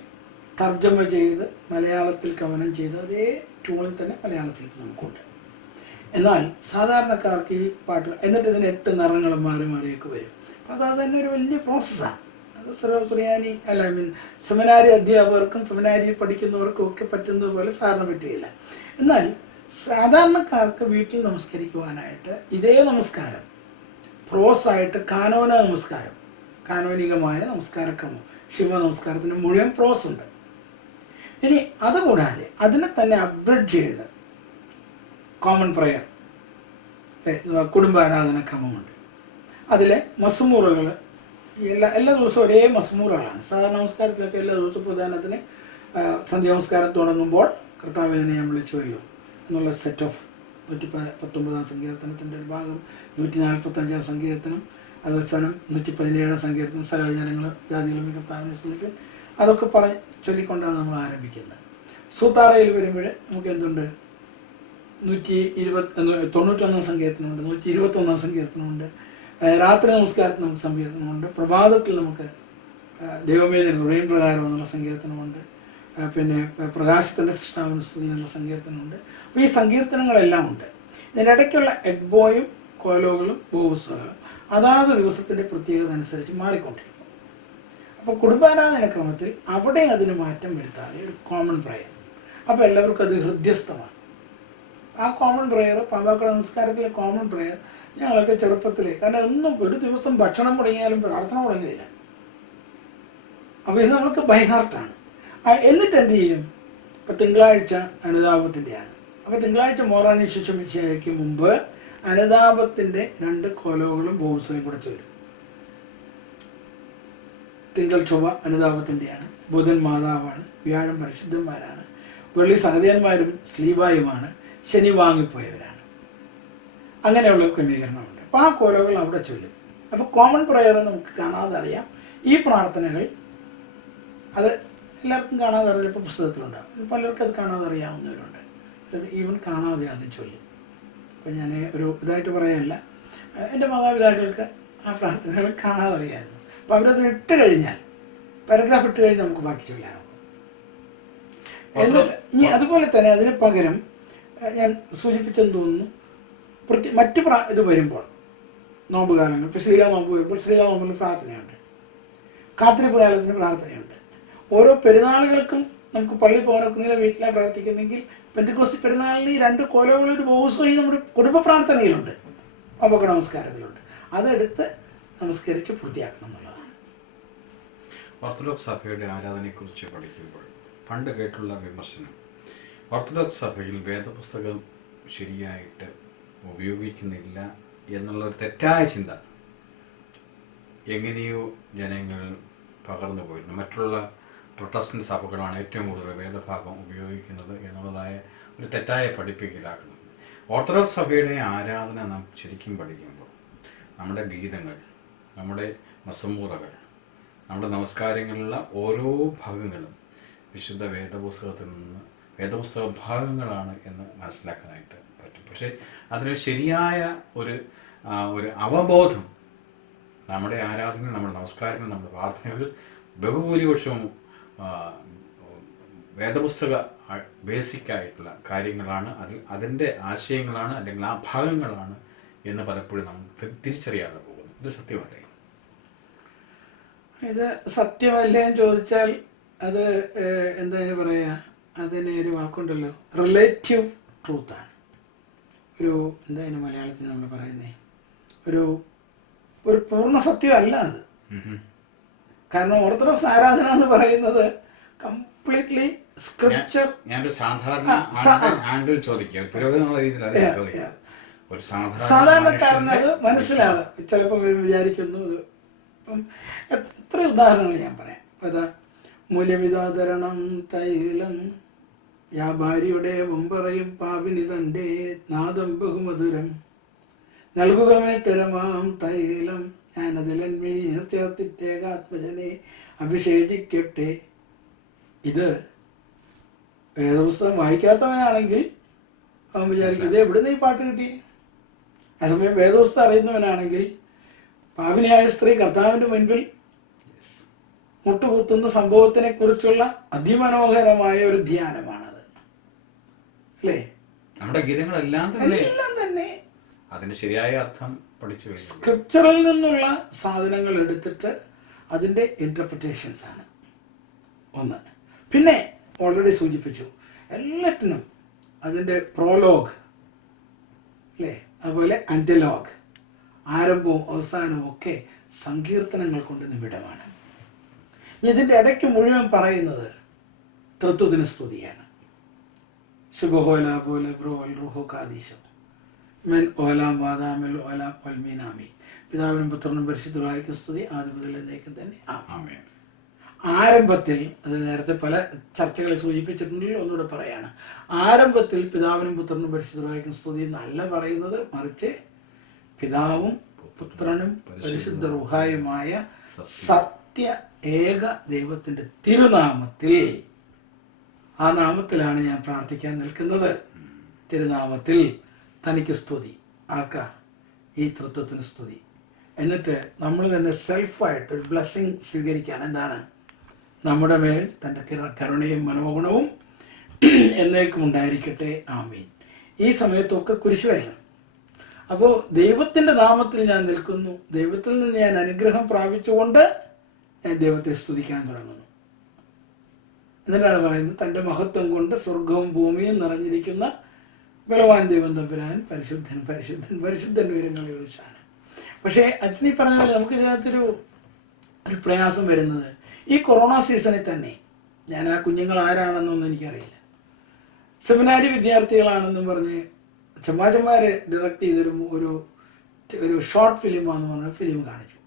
തർജ്ജമ ചെയ്ത് മലയാളത്തിൽ കവനം ചെയ്ത് അതേ ട്യൂണിൽ തന്നെ മലയാളത്തിൽ നമുക്കുണ്ട്. എന്നാൽ സാധാരണക്കാർക്ക് ഈ പാട്ടുകൾ, എന്നിട്ട് ഇതിന് 8 നിറങ്ങളും മാറിയൊക്കെ വരും. അപ്പോൾ അത് തന്നെ ഒരു വലിയ പ്രോസസ്സാണ്. അത് സുറിയാനി സെമിനാരി അധ്യാപകർക്കും സെമിനാരിയിൽ പഠിക്കുന്നവർക്കും ഒക്കെ പറ്റുന്നത് പോലെ സാറിന് പറ്റുകയില്ല. എന്നാൽ സാധാരണക്കാർക്ക് വീട്ടിൽ നമസ്കരിക്കുവാനായിട്ട് ഇതേ നമസ്കാരം പ്രോസായിട്ട് കാനോനികമായ നമസ്കാരക്രമം ശിവ നമസ്കാരത്തിന് മുഴുവൻ പ്രോസ് ഉണ്ട്. ഇനി അതുകൂടാതെ അതിനെ തന്നെ അപ്ഗ്രേഡ് ചെയ്ത് കോമൺ പ്രയർ, കുടുംബാരാധന ക്രമമുണ്ട്. അതിലെ മസ്മൂറുകൾ എല്ലാ ദിവസവും ഒരേ മസ്മൂറുകളാണ്. സാധാരണ നമസ്കാരത്തിലൊക്കെ എല്ലാ ദിവസവും പ്രധാനത്തിന് സന്ധ്യാനമസ്കാരം തുടങ്ങുമ്പോൾ കർത്താവിനെ ഞാൻ വിളിച്ചുവല്ലോ എന്നുള്ള സെറ്റ് ഓഫ് 119 സങ്കീർത്തനത്തിൻ്റെ ഒരു ഭാഗം, 145 സങ്കീർത്തനം, അവസാനം 117 സങ്കീർത്തനം, സകല ജനങ്ങൾ ജാതികളും കർത്താവിനെ സ്തുതിപ്പിൻ, അതൊക്കെ ചൊല്ലിക്കൊണ്ടാണ് നമ്മൾ ആരംഭിക്കുന്നത്. സൂത്താറയിൽ വരുമ്പോൾ നമുക്ക് എന്തുണ്ട്? 91 സങ്കീർത്തനമുണ്ട്, 121 സങ്കീർത്തനമുണ്ട്, രാത്രി നമസ്കാരത്തിൽ നമുക്ക് സങ്കീർത്തനമുണ്ട്, പ്രഭാതത്തിൽ നമുക്ക് ദൈവമേ ഹൃദയം പ്രകാരം എന്നുള്ള സങ്കീർത്തനമുണ്ട്, പിന്നെ പ്രകാശത്തിൻ്റെ സൃഷ്ടാവിന് സ്തുതി എന്നുള്ള സങ്കീർത്തനമുണ്ട്. അപ്പോൾ ഈ സങ്കീർത്തനങ്ങളെല്ലാം ഉണ്ട്. ഇതിൻ്റെ ഇടയ്ക്കുള്ള എഡ്ബോയും കോലോകളും ബോവുസുകളും അതാത് ദിവസത്തിൻ്റെ പ്രത്യേകത അനുസരിച്ച് മാറിക്കൊണ്ടിരിക്കും. അപ്പോൾ കുടുംബാരാധന ക്രമത്തിൽ അവിടെ അതിന് മാറ്റം വരുത്താതെ ഒരു കോമൺ പ്രയർ. അപ്പോൾ എല്ലാവർക്കും അത് ഹൃദ്യസ്ഥമാണ്. ആ കോമൺ പ്രയർ, പാവാക്കള നമസ്കാരത്തിലെ കോമൺ പ്രയർ ഞങ്ങളൊക്കെ ചെറുപ്പത്തിൽ, കാരണം ഒന്നും ഒരു ദിവസം ഭക്ഷണം മുടങ്ങിയാലും പ്രാർത്ഥന മുടങ്ങിയില്ല. അപ്പോൾ ഇത് നമുക്ക് ബൈഹാർട്ടാണ്. എന്നിട്ട് എന്ത് ചെയ്യും? ഇപ്പോൾ തിങ്കളാഴ്ച അനുതാപത്തിൻ്റെയാണ്. അപ്പോൾ തിങ്കളാഴ്ച മോറാനി ശുശ്രൂഷയ്ക്ക് മുമ്പ് അനുതാപത്തിൻ്റെ 2 കോലോകളും ബോവുസും കൂടെ ചൊല്ലും. തിങ്കൾ ചൊവ്വ അനുതാപത്തിൻ്റെയാണ്, ബുധൻ മാതാവാണ്, വ്യാഴം പരിശുദ്ധന്മാരാണ്, വെള്ളി സഹദേവന്മാരും സ്ലീബായുമാണ്, ശനി വാങ്ങിപ്പോയവരാണ്. അങ്ങനെയുള്ള ക്രമീകരണമുണ്ട്. അപ്പോൾ ആ കോലോകൾ അവിടെ ചൊല്ലും. അപ്പോൾ കോമൺ പ്രയർ നമുക്ക് കാണാതെ അറിയാം. ഈ പ്രാർത്ഥനകൾ അത് എല്ലാവർക്കും കാണാതെ അറിയപ്പോൾ പുസ്തകത്തിലുണ്ടാകും. പലർക്കും അത് കാണാതെ അറിയാവുന്നവരുണ്ട്. അത് ഈവൻ കാണാതെ അത് ചൊല്ലും. അപ്പോൾ ഞാൻ ഒരു ഇതായിട്ട് പറയല്ല, എൻ്റെ മാതാപിതാക്കൾക്ക് ആ പ്രാർത്ഥനകൾ കാണാതെ അറിയാമായിരുന്നു. അപ്പോൾ അവരത് ഇട്ട് കഴിഞ്ഞാൽ, പാരഗ്രാഫ് ഇട്ട് കഴിഞ്ഞാൽ നമുക്ക് ബാക്കി ചൊല്ലാനാകും. എന്നിട്ട് ഇനി അതുപോലെ തന്നെ അതിന് പകരം ഞാൻ സൂചിപ്പിച്ചെന്ന് തോന്നുന്നു, മറ്റ് ഇത് വരുമ്പോൾ നോമ്പ് കാലങ്ങൾ, ഇപ്പോൾ ശ്രീകാ നോമ്പ് വരുമ്പോൾ ശ്രീകാ നോമ്പിന് പ്രാർത്ഥനയുണ്ട്, കാത്തിരിപ്പ് കാലത്തിന് പ്രാർത്ഥനയുണ്ട്. ഓരോ പെരുന്നാളുകൾക്കും നമുക്ക് പള്ളിയിൽ പോകാനൊക്കെ വീട്ടിലാണ് പ്രാർത്ഥിക്കുന്നെങ്കിൽ പെന്തക്കോസ്തി പെരുന്നാളിന് 2 കോലോകളും ഒരു ബോവുസും നമ്മുടെ കുടുംബ പ്രാർത്ഥനയിലുണ്ട്, പാവക നമസ്കാരത്തിലുണ്ട്. അതെടുത്ത് നമസ്കരിച്ച് പൂർത്തിയാക്കണം എന്നുള്ളതാണ്. ഓർത്തഡോക്സ് സഭയുടെ ആരാധനയെക്കുറിച്ച് പഠിക്കുമ്പോൾ പണ്ട് കേട്ടുള്ള വിമർശനം, ഓർത്തഡോക്സ് സഭയിൽ വേദപുസ്തകം ശരിയായിട്ട് ഉപയോഗിക്കുന്നില്ല എന്നുള്ളൊരു തെറ്റായ ചിന്ത എങ്ങനെയോ ജനങ്ങൾ പകർന്നു പോയിരുന്നു. മറ്റുള്ള പ്രൊട്ടസ്റ്റന്റ് സഭകളാണ് ഏറ്റവും കൂടുതൽ വേദഭാഗം ഉപയോഗിക്കുന്നത് എന്നുള്ളതായ ഒരു തെറ്റായ പഠിപ്പിക്കലാക്കുന്നത്. ഓർത്തഡോക്സ് സഭയുടെ ആരാധന നാം ശരിക്കും പഠിക്കുമ്പോൾ നമ്മുടെ ഗീതങ്ങൾ, നമ്മുടെ മസമൂറകൾ, നമ്മുടെ നമസ്കാരങ്ങളിലുള്ള ഓരോ ഭാഗങ്ങളും വിശുദ്ധ വേദപുസ്തകത്തിൽ നിന്ന് വേദപുസ്തക ഭാഗങ്ങളാണ് എന്ന് മനസ്സിലാക്കാനായിട്ട് പറ്റും. പക്ഷേ അതിനൊരു ശരിയായ ഒരു അവബോധം നമ്മുടെ ആരാധനകൾ, നമ്മുടെ നമസ്കാരങ്ങൾ, നമ്മുടെ പ്രാർത്ഥനകൾ ബഹുഭൂരിപക്ഷവും വേദപുസ്തക ബേസിക്കായിട്ടുള്ള കാര്യങ്ങളാണ്, അതിൻ്റെ ആശയങ്ങളാണ്, അല്ലെങ്കിൽ ആ ഭാഗങ്ങളാണ് എന്ന് പലപ്പോഴും നമ്മൾ തിരിച്ചറിയാതെ പോകുന്നു. ഇത് സത്യമല്ലേ? ഇത് സത്യമല്ലേ എന്ന് ചോദിച്ചാൽ അത് എന്താ പറയുക, അതിന് ഒരു വാക്കുണ്ടല്ലോ, റിലേറ്റീവ് ട്രൂത്താണ്. ഒരു എന്താ മലയാളത്തിൽ നമ്മൾ പറയുന്നത്, ഒരു പൂർണ്ണ സത്യമല്ല അത്. കാരണം ഓർത്തഡോക്സ് ആരാധന എന്ന് പറയുന്നത് കംപ്ലീറ്റ്ലി സ്ക്രിപ്ചർ. ഞാനൊരു സാധാരണ ആംഗിൾ ചോദിക്കുക, പുരോഗതിയുള്ള രീതിയിൽ ഒരു സാധാരണക്കാരനത് മനസ്സിലാകും. ചിലപ്പോൾ വിചാരിക്കുന്നു. ഇപ്പം എത്ര ഉദാഹരണങ്ങൾ ഞാൻ പറയാം. അതാ മൂല്യമിതാതരണം തൈലം, വ്യാപാരിയുടെ വമ്പറയും പാപിനി തൻ്റെ നാദം ബഹുമധുരം, നൽകുകമേ തരമാം തൈലം, ഞാനതിലെൻമിഴി ചേർത്തിട്ടേകാത്മജനെ അഭിഷേചിക്കട്ടെ. ഇത് വേദപുസ്തകം വായിക്കാത്തവനാണെങ്കിൽ അവൻ വിചാരിക്കും ഇത് എവിടുന്ന് ഈ പാട്ട് കിട്ടി. അതേസമയം വേദപുസ്തകം അറിയുന്നവനാണെങ്കിൽ പാപിനിയായ സ്ത്രീ കർത്താവിൻ്റെ മുൻപിൽ മുട്ടുകുത്തുന്ന സംഭവത്തിനെ കുറിച്ചുള്ള അതിമനോഹരമായ ഒരു ധ്യാനമാണത്, അല്ലേ? നമ്മുടെ ഗീതങ്ങളെല്ലാം തന്നെ അതിന്റെ ശരിയായ അർത്ഥം പഠിച്ചു, സ്ക്രിപ്ചറിൽ നിന്നുള്ള സാധനങ്ങൾ എടുത്തിട്ട് അതിൻ്റെ ഇൻ്റർപ്രിറ്റേഷൻസ് ആണ് ഒന്ന്. പിന്നെ ഓൾറെഡി സൂചിപ്പിച്ചു, എല്ലാറ്റിനും അതിൻ്റെ പ്രോലോഗ്, അല്ലേ? അതുപോലെ അന്ത്യലോഗ്, ആരംഭവും അവസാനവും ഒക്കെ സങ്കീർത്തനങ്ങൾ കൊണ്ട് നിബിഡമാണ്. ഇതിൻ്റെ ഇടയ്ക്ക് മുഴുവൻ പറയുന്നത് തൃത്വത്തിന് സ്തുതിയാണ്. ശുഭഹോല പോലെ ബ്രോൽ റുഹോ കാദീശോ മെൻ ഓലാം വാദാമെൽ ഓലാം ഒൽമീനാമി. പിതാവിനും പുത്രനും പരിശുദ്ധരായിരിക്കും സ്തുതി, ആദ്യം മുതൽ എന്നേക്കും തന്നെ ആമേൻ. ആരംഭത്തിൽ, അത് നേരത്തെ പല ചർച്ചകളെ സൂചിപ്പിച്ചിട്ടുണ്ടെങ്കിൽ ഒന്നുകൂടെ പറയാണ്, ആരംഭത്തിൽ പിതാവിനും പുത്രനും പരിശുദ്ധരായിരിക്കും സ്തുതി എന്നല്ല പറയുന്നത്, മറിച്ച് പിതാവും പുത്രനും പരിശുദ്ധ റുഹായുമായ സത്യ ഏക ദൈവത്തിൻ്റെ തിരുനാമത്തിൽ, ആ നാമത്തിലാണ് ഞാൻ പ്രാർത്ഥിക്കാൻ നിൽക്കുന്നത്. തിരുനാമത്തിൽ തനിക്ക് സ്തുതി. ആർക്കാ? ഈ തൃത്വത്തിന് സ്തുതി. എന്നിട്ട് നമ്മൾ തന്നെ സെൽഫായിട്ട് ഒരു ബ്ലെസ്സിങ് സ്വീകരിക്കുകയാണ്. എന്താണ്? നമ്മുടെ മേൽ തൻ്റെ കരുണയും മനോഗുണവും എന്നേക്കും ഉണ്ടായിരിക്കട്ടെ, ആമീൻ. ഈ സമയത്തൊക്കെ കുരിശ് വരയ്ക്കണം. അപ്പോൾ ദൈവത്തിൻ്റെ നാമത്തിൽ ഞാൻ നിൽക്കുന്നു, ദൈവത്തിൽ നിന്ന് ഞാൻ അനുഗ്രഹം പ്രാപിച്ചുകൊണ്ട് ഞാൻ ദൈവത്തെ സ്തുതിക്കാൻ തുടങ്ങുന്നു. എന്നിട്ടാണ് പറയുന്നത്, തൻ്റെ മഹത്വം കൊണ്ട് സ്വർഗവും ഭൂമിയും നിറഞ്ഞിരിക്കുന്ന ബലവാൻ ദൈവം തമ്പുരാൻ പരിശുദ്ധൻ പരിശുദ്ധൻ പരിശുദ്ധൻ ഉയരങ്ങളിൽ വെച്ചാണ്. പക്ഷേ അച്ഛനീ പറഞ്ഞ പോലെ നമുക്ക് ഇതിനകത്തൊരു പ്രയാസം വരുന്നത് ഈ കൊറോണ സീസണിൽ തന്നെ. ഞാൻ ആ കുഞ്ഞുങ്ങൾ ആരാണെന്നൊന്നും എനിക്കറിയില്ല. സെമിനാരി വിദ്യാർത്ഥികളാണെന്നും പറഞ്ഞ് ചമ്മാച്ചന്മാരെ ഡയറക്റ്റ് ചെയ്തൊരു ഒരു ഷോർട്ട് ഫിലിമാണെന്ന് പറഞ്ഞ ഫിലിം കാണിച്ചു.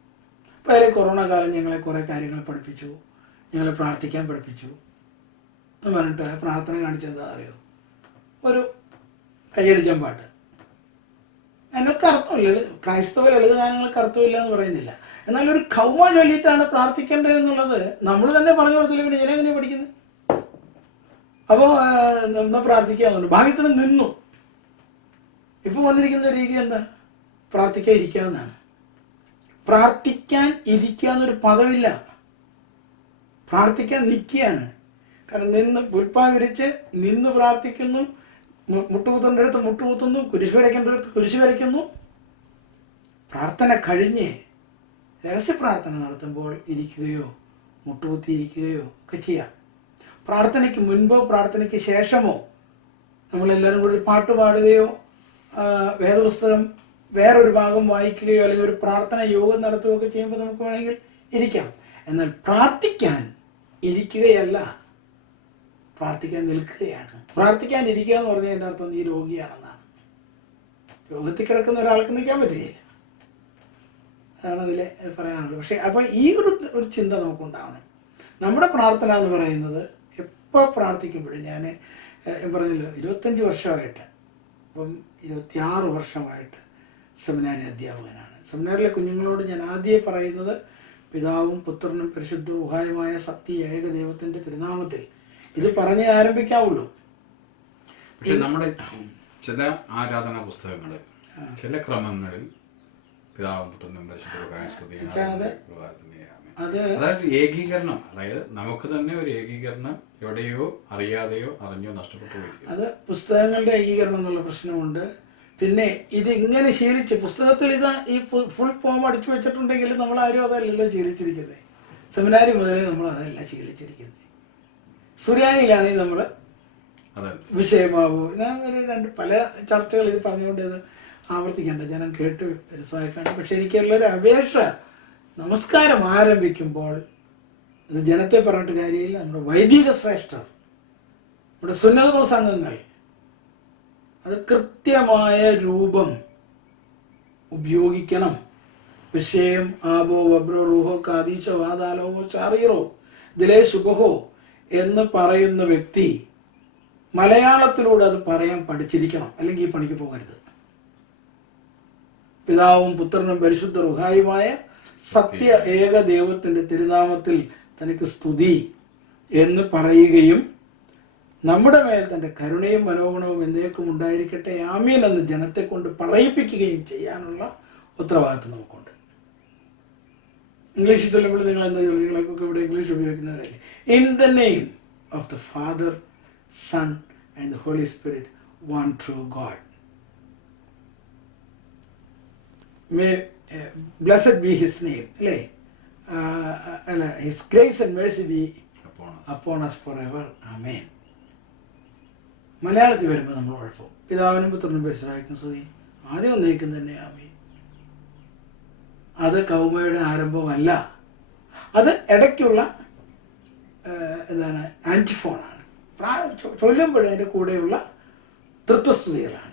അപ്പോൾ അതിൽ കൊറോണ കാലം ഞങ്ങളെ കുറേ കാര്യങ്ങൾ പഠിപ്പിച്ചു, ഞങ്ങളെ പ്രാർത്ഥിക്കാൻ പഠിപ്പിച്ചു എന്ന് പറഞ്ഞിട്ട് പ്രാർത്ഥന കാണിച്ചെന്താ അറിയോ? ഒരു കയ്യടിച്ചാൻ പാട്ട്. അതിനൊക്കെ അർത്ഥമില്ല, ക്രൈസ്തവ ലളിതഗാനങ്ങൾക്ക് അർത്ഥമില്ല എന്ന് പറയുന്നില്ല. എന്നാൽ ഒരു കൗമ ചൊല്ലിയിട്ടാണ് പ്രാർത്ഥിക്കേണ്ടത് എന്നുള്ളത് നമ്മൾ തന്നെ പറഞ്ഞു കൊടുത്തില്ല, പിന്നെ ഞാനെങ്ങനെയാണ് പഠിക്കുന്നത്? അപ്പോൾ എന്നാൽ പ്രാർത്ഥിക്കാമെന്നുണ്ട്, ഭാഗ്യത്തിന് നിന്നു. ഇപ്പോൾ വന്നിരിക്കുന്ന രീതി എന്താ? പ്രാർത്ഥിക്കാൻ ഇരിക്കാമെന്നാണ്. പ്രാർത്ഥിക്കാൻ ഇരിക്കുക എന്നൊരു പദമില്ല, പ്രാർത്ഥിക്കാൻ നിൽക്കുകയാണ്. കാരണം നിന്ന് പുൽപ്പാവിരിച്ച് നിന്ന് പ്രാർത്ഥിക്കുന്നു, മുട്ടുകുത്തേണ്ട അടുത്ത് മുട്ടുകുത്തുന്നു, കുരിശ് വരയ്ക്കേണ്ട അടുത്ത് കുരിശ് വരയ്ക്കുന്നു. പ്രാർത്ഥന കഴിഞ്ഞ് രഹസ്യ പ്രാർത്ഥന നടത്തുമ്പോൾ ഇരിക്കുകയോ മുട്ടുകുത്തി ഇരിക്കുകയോ ഒക്കെ ചെയ്യാം. പ്രാർത്ഥനയ്ക്ക് മുൻപോ പ്രാർത്ഥനയ്ക്ക് ശേഷമോ നമ്മളെല്ലാവരും കൂടി പാട്ട് പാടുകയോ വേദപുസ്തകം വേറൊരു ഭാഗം വായിക്കുകയോ അല്ലെങ്കിൽ ഒരു പ്രാർത്ഥന യോഗം നടത്തുകയോ ഒക്കെ ചെയ്യുമ്പോൾ നമുക്ക് വേണമെങ്കിൽ ഇരിക്കാം. എന്നാൽ പ്രാർത്ഥിക്കാൻ ഇരിക്കുകയല്ല, പ്രാർത്ഥിക്കാൻ നിൽക്കുകയാണ്. പ്രാർത്ഥിക്കാൻ ഇരിക്കുക എന്ന് പറഞ്ഞാൽ എൻ്റെ അർത്ഥം നീ രോഗിയാണെന്നാണ്. രോഗത്തിൽ കിടക്കുന്ന ഒരാൾക്ക് നിൽക്കാൻ പറ്റില്ല, അതാണ് അതിൽ പറയാനുള്ളത്. പക്ഷേ അപ്പോൾ ഈ ഒരു ചിന്ത നമുക്കുണ്ടാവണം. നമ്മുടെ പ്രാർത്ഥന എന്ന് പറയുന്നത് എപ്പോൾ പ്രാർത്ഥിക്കുമ്പോഴും, ഞാൻ പറഞ്ഞല്ലോ 25 വർഷമായിട്ട്, ഇപ്പം 26 വർഷമായിട്ട് സെമിനാരി അധ്യാപകനാണ്. സെമിനാറിലെ കുഞ്ഞുങ്ങളോട് ഞാൻ ആദ്യം പറയുന്നത് പിതാവും പുത്രനും പരിശുദ്ധ ഊഹായുമായ സത്യ ഏക ദൈവത്തിൻ്റെ തിരുനാമത്തിൽ ഇത് പറഞ്ഞേ ആരംഭിക്കാവുള്ളൂ. പക്ഷെ നമ്മുടെ ചില ആരാധനാ പുസ്തകങ്ങളിൽ ചില ക്രമങ്ങളിൽ പിതാവും പുത്രനും പരിശുദ്ധ അതായത് ഏകീകരണം, അതായത് നമുക്ക് തന്നെ ഒരു ഏകീകരണം എവിടെയോ അറിയാതെയോ അറിഞ്ഞോ നഷ്ടപ്പെട്ടു പോയിരിക്കും. അത് പുസ്തകങ്ങളുടെ ഏകീകരണം എന്നുള്ള പ്രശ്നമുണ്ട്. പിന്നെ ഇത് ഇങ്ങനെ ശീലിച്ച് പുസ്തകത്തിൽ ഇത് ഈ ഫുൾ ഫോം അടിച്ചു വെച്ചിട്ടുണ്ടെങ്കിൽ നമ്മൾ ആരും അതല്ലല്ലോ ശീലിച്ചിരിക്കുന്നത്. സെമിനാരി മുതലേ നമ്മൾ അതല്ല ശീലിച്ചിരിക്കുന്നത്. സുറിയാനിയിലാണെങ്കിൽ നമ്മൾ വിഷയമാവൂ. ഞാൻ ഒരു പല ചർച്ചകൾ ഇത് പറഞ്ഞുകൊണ്ട് ഇത് ആവർത്തിക്കേണ്ട, ജനം കേട്ട് രസമായിക്കാണ്ട്. പക്ഷെ എനിക്കുള്ളൊരു അപേക്ഷ, നമസ്കാരം ആരംഭിക്കുമ്പോൾ ഇത് ജനത്തെ പറഞ്ഞിട്ട് കാര്യമില്ല, നമ്മുടെ വൈദിക ശ്രേഷ്ഠർ, നമ്മുടെ സുന്നത സംഘങ്ങൾ അത് കൃത്യമായ രൂപം ഉപയോഗിക്കണം. വിഷയം ആബോ വബ്രോ റൂഹോ കാദീശോ വാദാലോഹോ ചാറീറോ ദിലേ ശുഭഹോ എന്ന് പറയുന്ന വ്യക്തി മലയാളത്തിലൂടെ അത് പറയാൻ പഠിച്ചിരിക്കണം, അല്ലെങ്കിൽ ഈ പണിക്ക് പോകരുത്. പിതാവും പുത്രനും പരിശുദ്ധ റുഹായുമായ സത്യ ഏക ദൈവത്തിൻ്റെ തിരുനാമത്തിൽ തനിക്ക് സ്തുതി എന്ന് പറയുകയും നമ്മുടെ മേൽ തൻ്റെ കരുണയും മനോഗുണവും എന്നേക്കും ഉണ്ടായിരിക്കട്ടെ, ആമീൻ എന്ന് ജനത്തെ കൊണ്ട് പറയിപ്പിക്കുകയും ചെയ്യാനുള്ള ഉത്തരവാദിത്വം നമുക്കുണ്ട്. ഇംഗ്ലീഷിൽ ചൊല്ലുമ്പോൾ നിങ്ങൾ എന്താ ചൊല്ലുക? നിങ്ങളൊക്കെ ഇവിടെ ഇംഗ്ലീഷ് ഉപയോഗിക്കുന്നവരല്ലേ? In the name of the father, son and the holy spirit, one true god. May blessed be his name, അല്ലേ? അല്ല, his grace and mercy be upon us forever, amen. മലയാളത്തിൽ വരുമ്പോൾ നമ്മൾ കുഴപ്പം, പിതാവിനും പുത്രനും പരിശുദ്ധാത്മാവിനും സ്തുതി, ആദ്യം ഒന്നേക്കും തന്നെ ആമേൻ. അത് കൗമയുടെ ആരംഭമല്ല, അത് ഇടയ്ക്കുള്ള എന്താണ് ആൻറ്റിഫോണാണ്. ചൊല്ലുമ്പോഴേ അതിൻ്റെ കൂടെയുള്ള തൃത്വസ്തുതികളാണ്.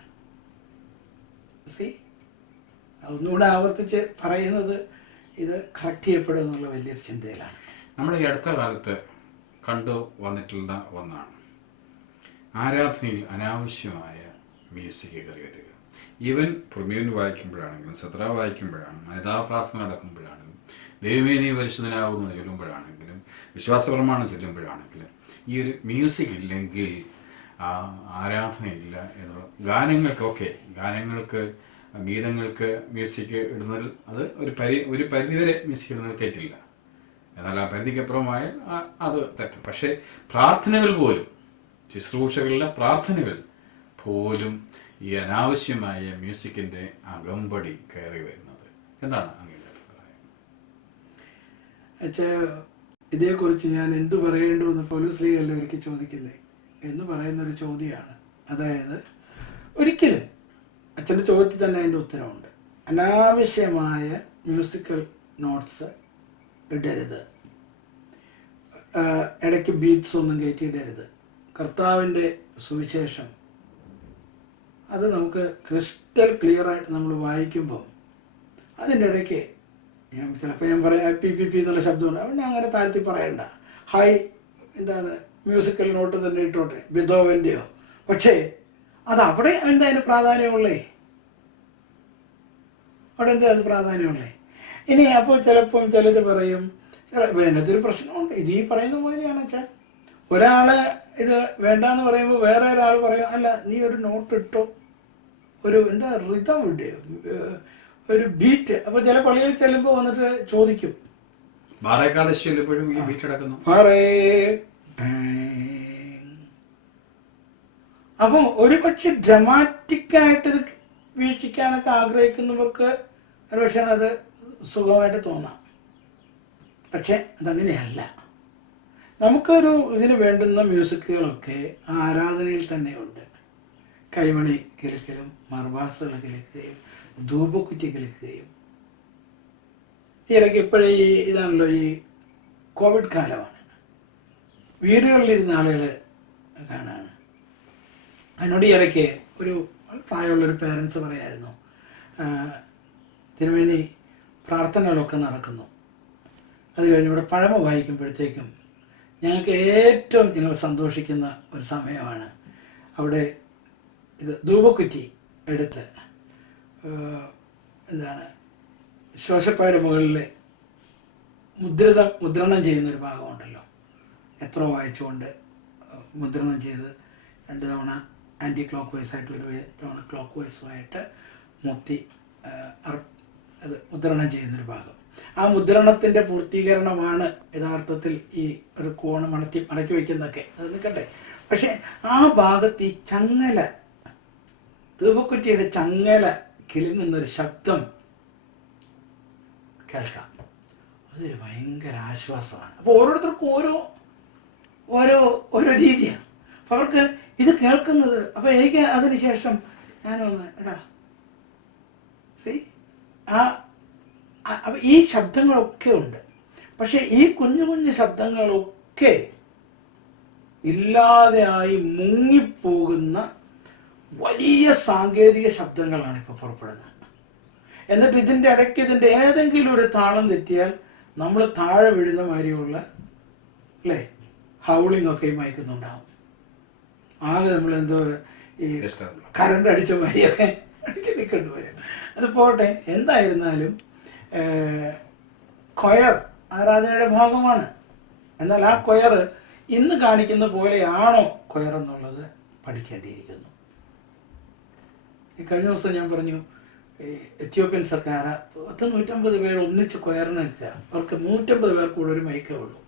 ഒന്നുകൂടെ ആവർത്തിച്ച് പറയുന്നത് ഇത് കറക്റ്റ് ചെയ്യപ്പെടും എന്നുള്ള വലിയൊരു ചിന്തയിലാണ്. നമ്മുടെ ഈ അടുത്ത കാലത്ത് കണ്ടു വന്നിട്ടുള്ള ഒന്നാണ് ആരാധനയിൽ അനാവശ്യമായ മ്യൂസിക് കയറി വരിക. ഈവൻ പ്രമേയൻ വായിക്കുമ്പോഴാണെങ്കിലും സത്ര വായിക്കുമ്പോഴാണെങ്കിലും നേതാപ്രാർത്ഥന നടക്കുമ്പോഴാണെങ്കിലും ദൈവമേ നീ പരിശുദ്ധനാകുമെന്ന് ചൊല്ലുമ്പോഴാണെങ്കിലും വിശ്വാസപ്രമാണം ചെല്ലുമ്പോഴാണെങ്കിലും ഈ ഒരു മ്യൂസിക് ഇല്ലെങ്കിൽ ആരാധനയില്ല എന്നുള്ള ഗീതങ്ങൾക്ക് മ്യൂസിക് ഇടുന്നതിൽ അത് ഒരു പരിധിവരെ മ്യൂസിക് ഇടുന്നതിൽ തെറ്റില്ല. എന്നാൽ ആ പരിധിക്കപ്പുറമായ അത് തെറ്റും. പക്ഷേ പ്രാർത്ഥനകൾ പോലും, ശുശ്രൂഷകളിലെ പ്രാർത്ഥനകൾ പോലും ഈ അനാവശ്യമായ മ്യൂസിക്കിൻ്റെ അകമ്പടി കയറി വരുന്നത്. എന്താണ് അങ്ങയുടെ അഭിപ്രായം? ഇതേക്കുറിച്ച് ഞാൻ എന്തു പറയേണ്ടുവെന്ന് പൗലോസ്ലീഹ ഒരിക്കൽ ചോദിക്കുന്നത് എന്ന് പറയുന്നൊരു ചോദ്യമാണ്. അതായത് ഒരിക്കലും അച്ഛൻ്റെ ചോദ്യത്തിൽ തന്നെ അതിൻ്റെ ഉത്തരവുണ്ട്. അനാവശ്യമായ മ്യൂസിക്കൽ നോട്ട്സ് ഇടരുത്, ഇടയ്ക്ക് ബീറ്റ്സ് ഒന്നും കയറ്റിയിടരുത്. കർത്താവിൻ്റെ സുവിശേഷം അത് നമുക്ക് ക്രിസ്റ്റൽ ക്ലിയറായിട്ട് നമ്മൾ വായിക്കുമ്പോൾ അതിൻ്റെ ഇടയ്ക്ക് ചിലപ്പോൾ ഞാൻ പറയാം പി എന്നുള്ള ശബ്ദമുണ്ട്, അവിടെ അങ്ങനെ താഴ്ത്തി പറയണ്ട, മ്യൂസിക്കൽ നോട്ട് തന്നെ ഇട്ടോട്ടെ, ബിതോവൻ്റെയോ. പക്ഷേ അവിടെ അതിന് പ്രാധാന്യമുള്ളേ, അവിടെ അത് പ്രാധാന്യമുള്ളേ. ഇനി അപ്പോൾ ചിലപ്പം ചിലർ പറയും, ഇതിനകത്തൊരു പ്രശ്നമുണ്ട്, ഇത് ഈ പറയുന്ന പോലെയാണ് വെച്ചാൽ ഒരാൾ ഇത് വേണ്ടാന്ന് പറയുമ്പോൾ വേറെ ഒരാൾ പറയും, അല്ല നീ ഒരു നോട്ട് ഇട്ടോ, ഒരു റിതം ഇടയോ, ഒരു ബീറ്റ്. അപ്പോൾ ചില പള്ളികളിൽ ചെല്ലുമ്പോൾ വന്നിട്ട് ചോദിക്കും, അപ്പം ഒരു പക്ഷെ ഡ്രമാറ്റിക്കായിട്ട് ഇത് വീക്ഷിക്കാനൊക്കെ ആഗ്രഹിക്കുന്നവർക്ക് ഒരു പക്ഷേ അത് സുഖമായിട്ട് തോന്നാം. പക്ഷെ അതങ്ങനെയല്ല. നമുക്കൊരു ഇതിന് വേണ്ടുന്ന മ്യൂസിക്കുകളൊക്കെ ആരാധനയിൽ തന്നെ ഉണ്ട്. കൈമണി കിലുക്കലും മർവാസുകൾ കിലുക്കുകയും ധൂപക്കുറ്റി കിലുക്കുകയും. ഈ ഇടയ്ക്ക് ഇപ്പോഴേ ഇതാണല്ലോ ഈ കോവിഡ് കാലമാണ്, വീടുകളിലിരുന്ന ആളുകൾ കാണാണ്. അതിനോട് ഈ ഇടയ്ക്ക് ഒരു പ്രായമുള്ളൊരു പേരൻസ് പറയായിരുന്നു, തിരുമേനി പ്രാർത്ഥനകളൊക്കെ നടക്കുന്നു, അത് കഴിഞ്ഞ് ഇവിടെ പഴമ വായിക്കുമ്പോഴത്തേക്കും ഞങ്ങൾക്ക് ഏറ്റവും ഞങ്ങൾ സന്തോഷിക്കുന്ന ഒരു സമയമാണ്. അവിടെ ഇത് ധൂപക്കുറ്റി എടുത്ത് ശോശപ്പായുടെ മുകളിൽ മുദ്രണം ചെയ്യുന്നൊരു ഭാഗമുണ്ടല്ലോ, എത്ര വായിച്ചുകൊണ്ട് മുദ്രണം ചെയ്ത് 2 തവണ ആൻറ്റി ക്ലോക്ക് വൈസായിട്ട് ഒരു തവണ ക്ലോക്ക് വൈസുമായിട്ട് അത് മുദ്രണം ചെയ്യുന്നൊരു ഭാഗം. ആ മുദ്രണത്തിൻ്റെ പൂർത്തീകരണമാണ് യഥാർത്ഥത്തിൽ ഈ ഒരു കോണ് മടക്കി വയ്ക്കുന്നതൊക്കെ, അത് നിൽക്കട്ടെ. പക്ഷേ ആ ഭാഗത്ത് ഈ ചങ്ങല, ധൂപക്കുറ്റിയുടെ ചങ്ങല കിലുങ്ങുന്നൊരു ശബ്ദം കേൾക്കാം. അതൊരു ഭയങ്കര ആശ്വാസമാണ്. അപ്പോൾ ഓരോരുത്തർക്കും ഓരോ രീതിയാണ്. അപ്പോൾ അവർക്ക് ഇത് കേൾക്കുന്നത്, അപ്പോൾ എനിക്ക് അതിന് ശേഷം ഞാനൊന്ന് ഈ ശബ്ദങ്ങളൊക്കെ ഉണ്ട്. പക്ഷെ ഈ കുഞ്ഞു കുഞ്ഞു ശബ്ദങ്ങളൊക്കെ ഇല്ലാതെയായി മുങ്ങിപ്പോകുന്ന വലിയ സാങ്കേതിക ശബ്ദങ്ങളാണ് ഇപ്പോൾ പുറപ്പെടുന്നത്. എന്നിട്ട് ഇതിൻ്റെ ഇടയ്ക്ക് ഇതിൻ്റെ ഏതെങ്കിലും ഒരു താളം തെറ്റിയാൽ നമ്മൾ താഴെ വീഴുന്ന മാതിരിയുള്ള ഹൗളിംഗ് ഒക്കെ മയക്കുന്നുണ്ടാവും. ആകെ നമ്മളെന്തോ ഈ കറണ്ട് അടിച്ച മാതിരിയൊക്കെ ഇടയ്ക്ക് നിൽക്കേണ്ടി വരും. അത് പോട്ടെ, എന്തായിരുന്നാലും കൊയർ ആരാധനയുടെ ഭാഗമാണ്. എന്നാൽ ആ കൊയർ ഇന്ന് കാണിക്കുന്ന പോലെയാണോ കൊയർ എന്നുള്ളത് പഠിക്കേണ്ടിയിരിക്കുന്നു. ഈ കഴിഞ്ഞ ദിവസം ഞാൻ പറഞ്ഞു, എത്യോപ്യൻ സർക്കാർ 150 പേർ ഒന്നിച്ച് കൊയറിന് നിൽക്കുക, അവർക്ക് 150 പേർ കൂടെ ഒരു മൈക്കേ ഉള്ളൂ.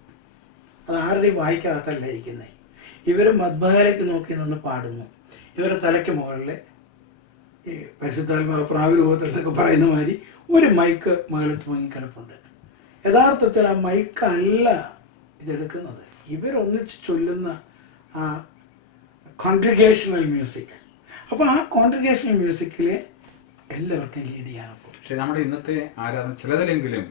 അത് ആരുടെയും വായിക്കകത്തല്ല ഇരിക്കുന്നത്. ഇവർ മദ്ബഹയിലേക്ക് നോക്കി നിന്ന് പാടുന്നു. ഇവരുടെ തലയ്ക്ക് മുകളിൽ ഈ പരിശുദ്ധാത്മാവ് പ്രാവിരൂപത്തിൽ എന്നൊക്കെ പറയുന്ന മാതിരി ഒരു മൈക്ക് മുകളിൽ തൂങ്ങിക്കിടപ്പുണ്ട്. യഥാർത്ഥത്തിൽ ആ മൈക്കല്ല ഇതെടുക്കുന്നത്, ഇവരൊന്നിച്ച് ചൊല്ലുന്ന ആ കോൺഗ്രിഗേഷണൽ മ്യൂസിക്. അപ്പോൾ ആ കോൺഗ്രിഗേഷണൽ മ്യൂസിക്കിൽ എല്ലാവർക്കും ലീഡ് ചെയ്യാൻ. പക്ഷേ നമ്മുടെ ഇന്നത്തെ ആരാധന ചിലതിലെങ്കിലും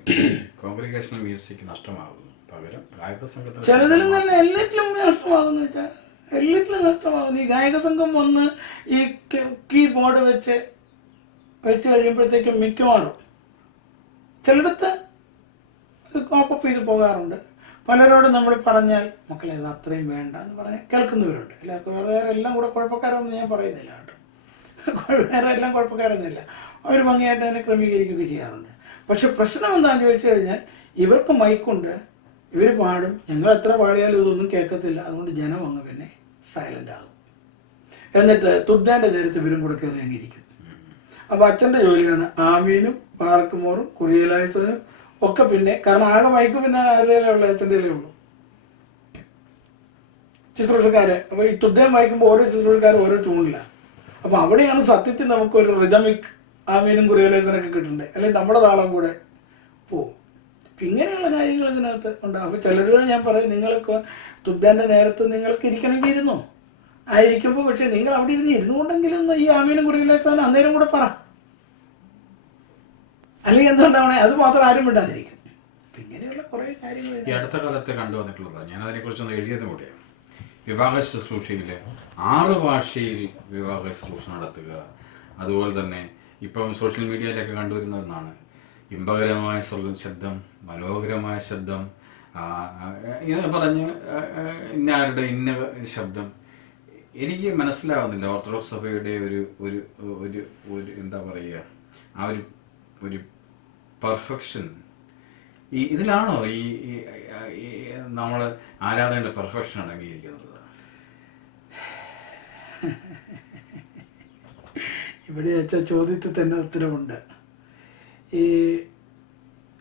കോൺഗ്രിഗേഷണൽ മ്യൂസിക് നഷ്ടമാകുന്നു, പകരം ഗായക സംഘത്തിൽ ചിലതിലും നല്ല എല്ലാറ്റിലും നഷ്ടമാകുന്നു വെച്ചാൽ എല്ലാറ്റിലും നഷ്ടമാകുന്നു. ഈ ഗായക സംഘം വന്ന് ഈ കീബോർഡ് വെച്ച് കഴിയുമ്പോഴത്തേക്കും മിക്കവാറും ചിലയിടത്ത് ഇത് കോപ്പപ്പ് ചെയ്ത് പോകാറുണ്ട്. പലരോടും നമ്മൾ പറഞ്ഞാൽ മക്കളെ അത് അത്രയും വേണ്ട എന്ന് പറഞ്ഞാൽ കേൾക്കുന്നവരുണ്ട്. അല്ല വേറെ എല്ലാം കൂടെ കുഴപ്പക്കാരൊന്നും ഞാൻ പറയുന്നില്ല കേട്ടോ, വേറെ എല്ലാം കുഴപ്പക്കാരൊന്നുമില്ല. അവർ ഭംഗിയായിട്ട് തന്നെ ക്രമീകരിക്കുകയൊക്കെ ചെയ്യാറുണ്ട്. പക്ഷെ പ്രശ്നം എന്താണെന്ന് ചോദിച്ചു കഴിഞ്ഞാൽ ഇവർക്ക് മൈക്കുണ്ട്, ഇവർ പാടും, ഞങ്ങൾ എത്ര പാടിയാലും ഇതൊന്നും കേൾക്കത്തില്ല. അതുകൊണ്ട് ജനം അങ്ങ് പിന്നെ സൈലൻ്റ് ആകും. എന്നിട്ട് തുബ്ദാൻ്റെ നേരത്തെ ഇവരും കൂടെ കയറി അങ്ങിരിക്കും. അപ്പോൾ അച്ഛൻ്റെ ജോലിയാണ് ആമീനും ബാറക്കുമോറും കുറിയലായസനും ഒക്കെ. പിന്നെ കാരണം ആകെ മൈക്ക് പിന്നെ ആരുടെ ഉള്ളൂ, അച്ഛൻ്റെ ഉള്ളൂ ശുശ്രൂഷക്കാർ. അപ്പോൾ ഈ തുബ്ദാൻ വായിക്കുമ്പോൾ ഓരോ ശുശ്രൂഷക്കാരും ഓരോ ട്യൂണിലാണ്. അപ്പോൾ അവിടെയാണ് സത്യത്തിൽ നമുക്കൊരു റിതമിക് ആമീനും കുറിയലായസനൊക്കെ കിട്ടണ്ടേ, അല്ലെങ്കിൽ നമ്മുടെ താളം കൂടെ പോവും. അപ്പം ഇങ്ങനെയുള്ള കാര്യങ്ങൾ ഇതിനകത്ത് ഉണ്ടാകും. അപ്പോൾ ചിലരോട് ഞാൻ പറയും, നിങ്ങൾക്ക് തുബ്ദാൻ്റെ നേരത്ത് നിങ്ങൾക്ക് ഇരിക്കണമെങ്കിൽ ഇരുന്നോ, ആയിരിക്കുമ്പോൾ പക്ഷേ നിങ്ങൾ അവിടെ ഇരുന്നു കൊണ്ടെങ്കിലും ഈ ആമീനും കുറിയലായസനും അന്നേരം കൂടെ പറ, അല്ലെങ്കിൽ എന്തുകൊണ്ടാവണേ അത് മാത്രം ആരും വിടാതിരിക്കും. അപ്പം ഇങ്ങനെയുള്ള കുറേ കാര്യങ്ങൾ ഈ അടുത്ത കാലത്ത് കണ്ടുവന്നിട്ടുള്ളതാണ്. ഞാൻ അതിനെക്കുറിച്ചൊന്ന് എഴുതിയതും കൂടെയാണ്. വിവാഹ ശുശ്രൂഷയിൽ 6 ഭാഷയിൽ വിവാഹ ശുശ്രൂഷ നടത്തുക. അതുപോലെ തന്നെ ഇപ്പം സോഷ്യൽ മീഡിയയിലൊക്കെ കണ്ടുവരുന്നതെന്നാണ് ഇമ്പകരമായ ശബ്ദം, മനോഹരമായ ശബ്ദം, ഇങ്ങനെ പറഞ്ഞ് ഇന്നാരുടെ ഇന്ന ശബ്ദം. എനിക്ക് മനസ്സിലാവുന്നില്ല ഓർത്തഡോക്സ് സഭയുടെ ഒരു ഒരു ഒരു ഒരു എന്താ പറയുക, ആ ഒരു പെർഫെക്ഷൻ ഇതിലാണോ ഈ നമ്മൾ ആരാധനയുടെ പെർഫെക്ഷൻ അടങ്ങിയിരിക്കുന്നത്? ഇവിടെ വെച്ച ചോദ്യത്തിൽ തന്നെ ഉത്തരവുണ്ട്. ഈ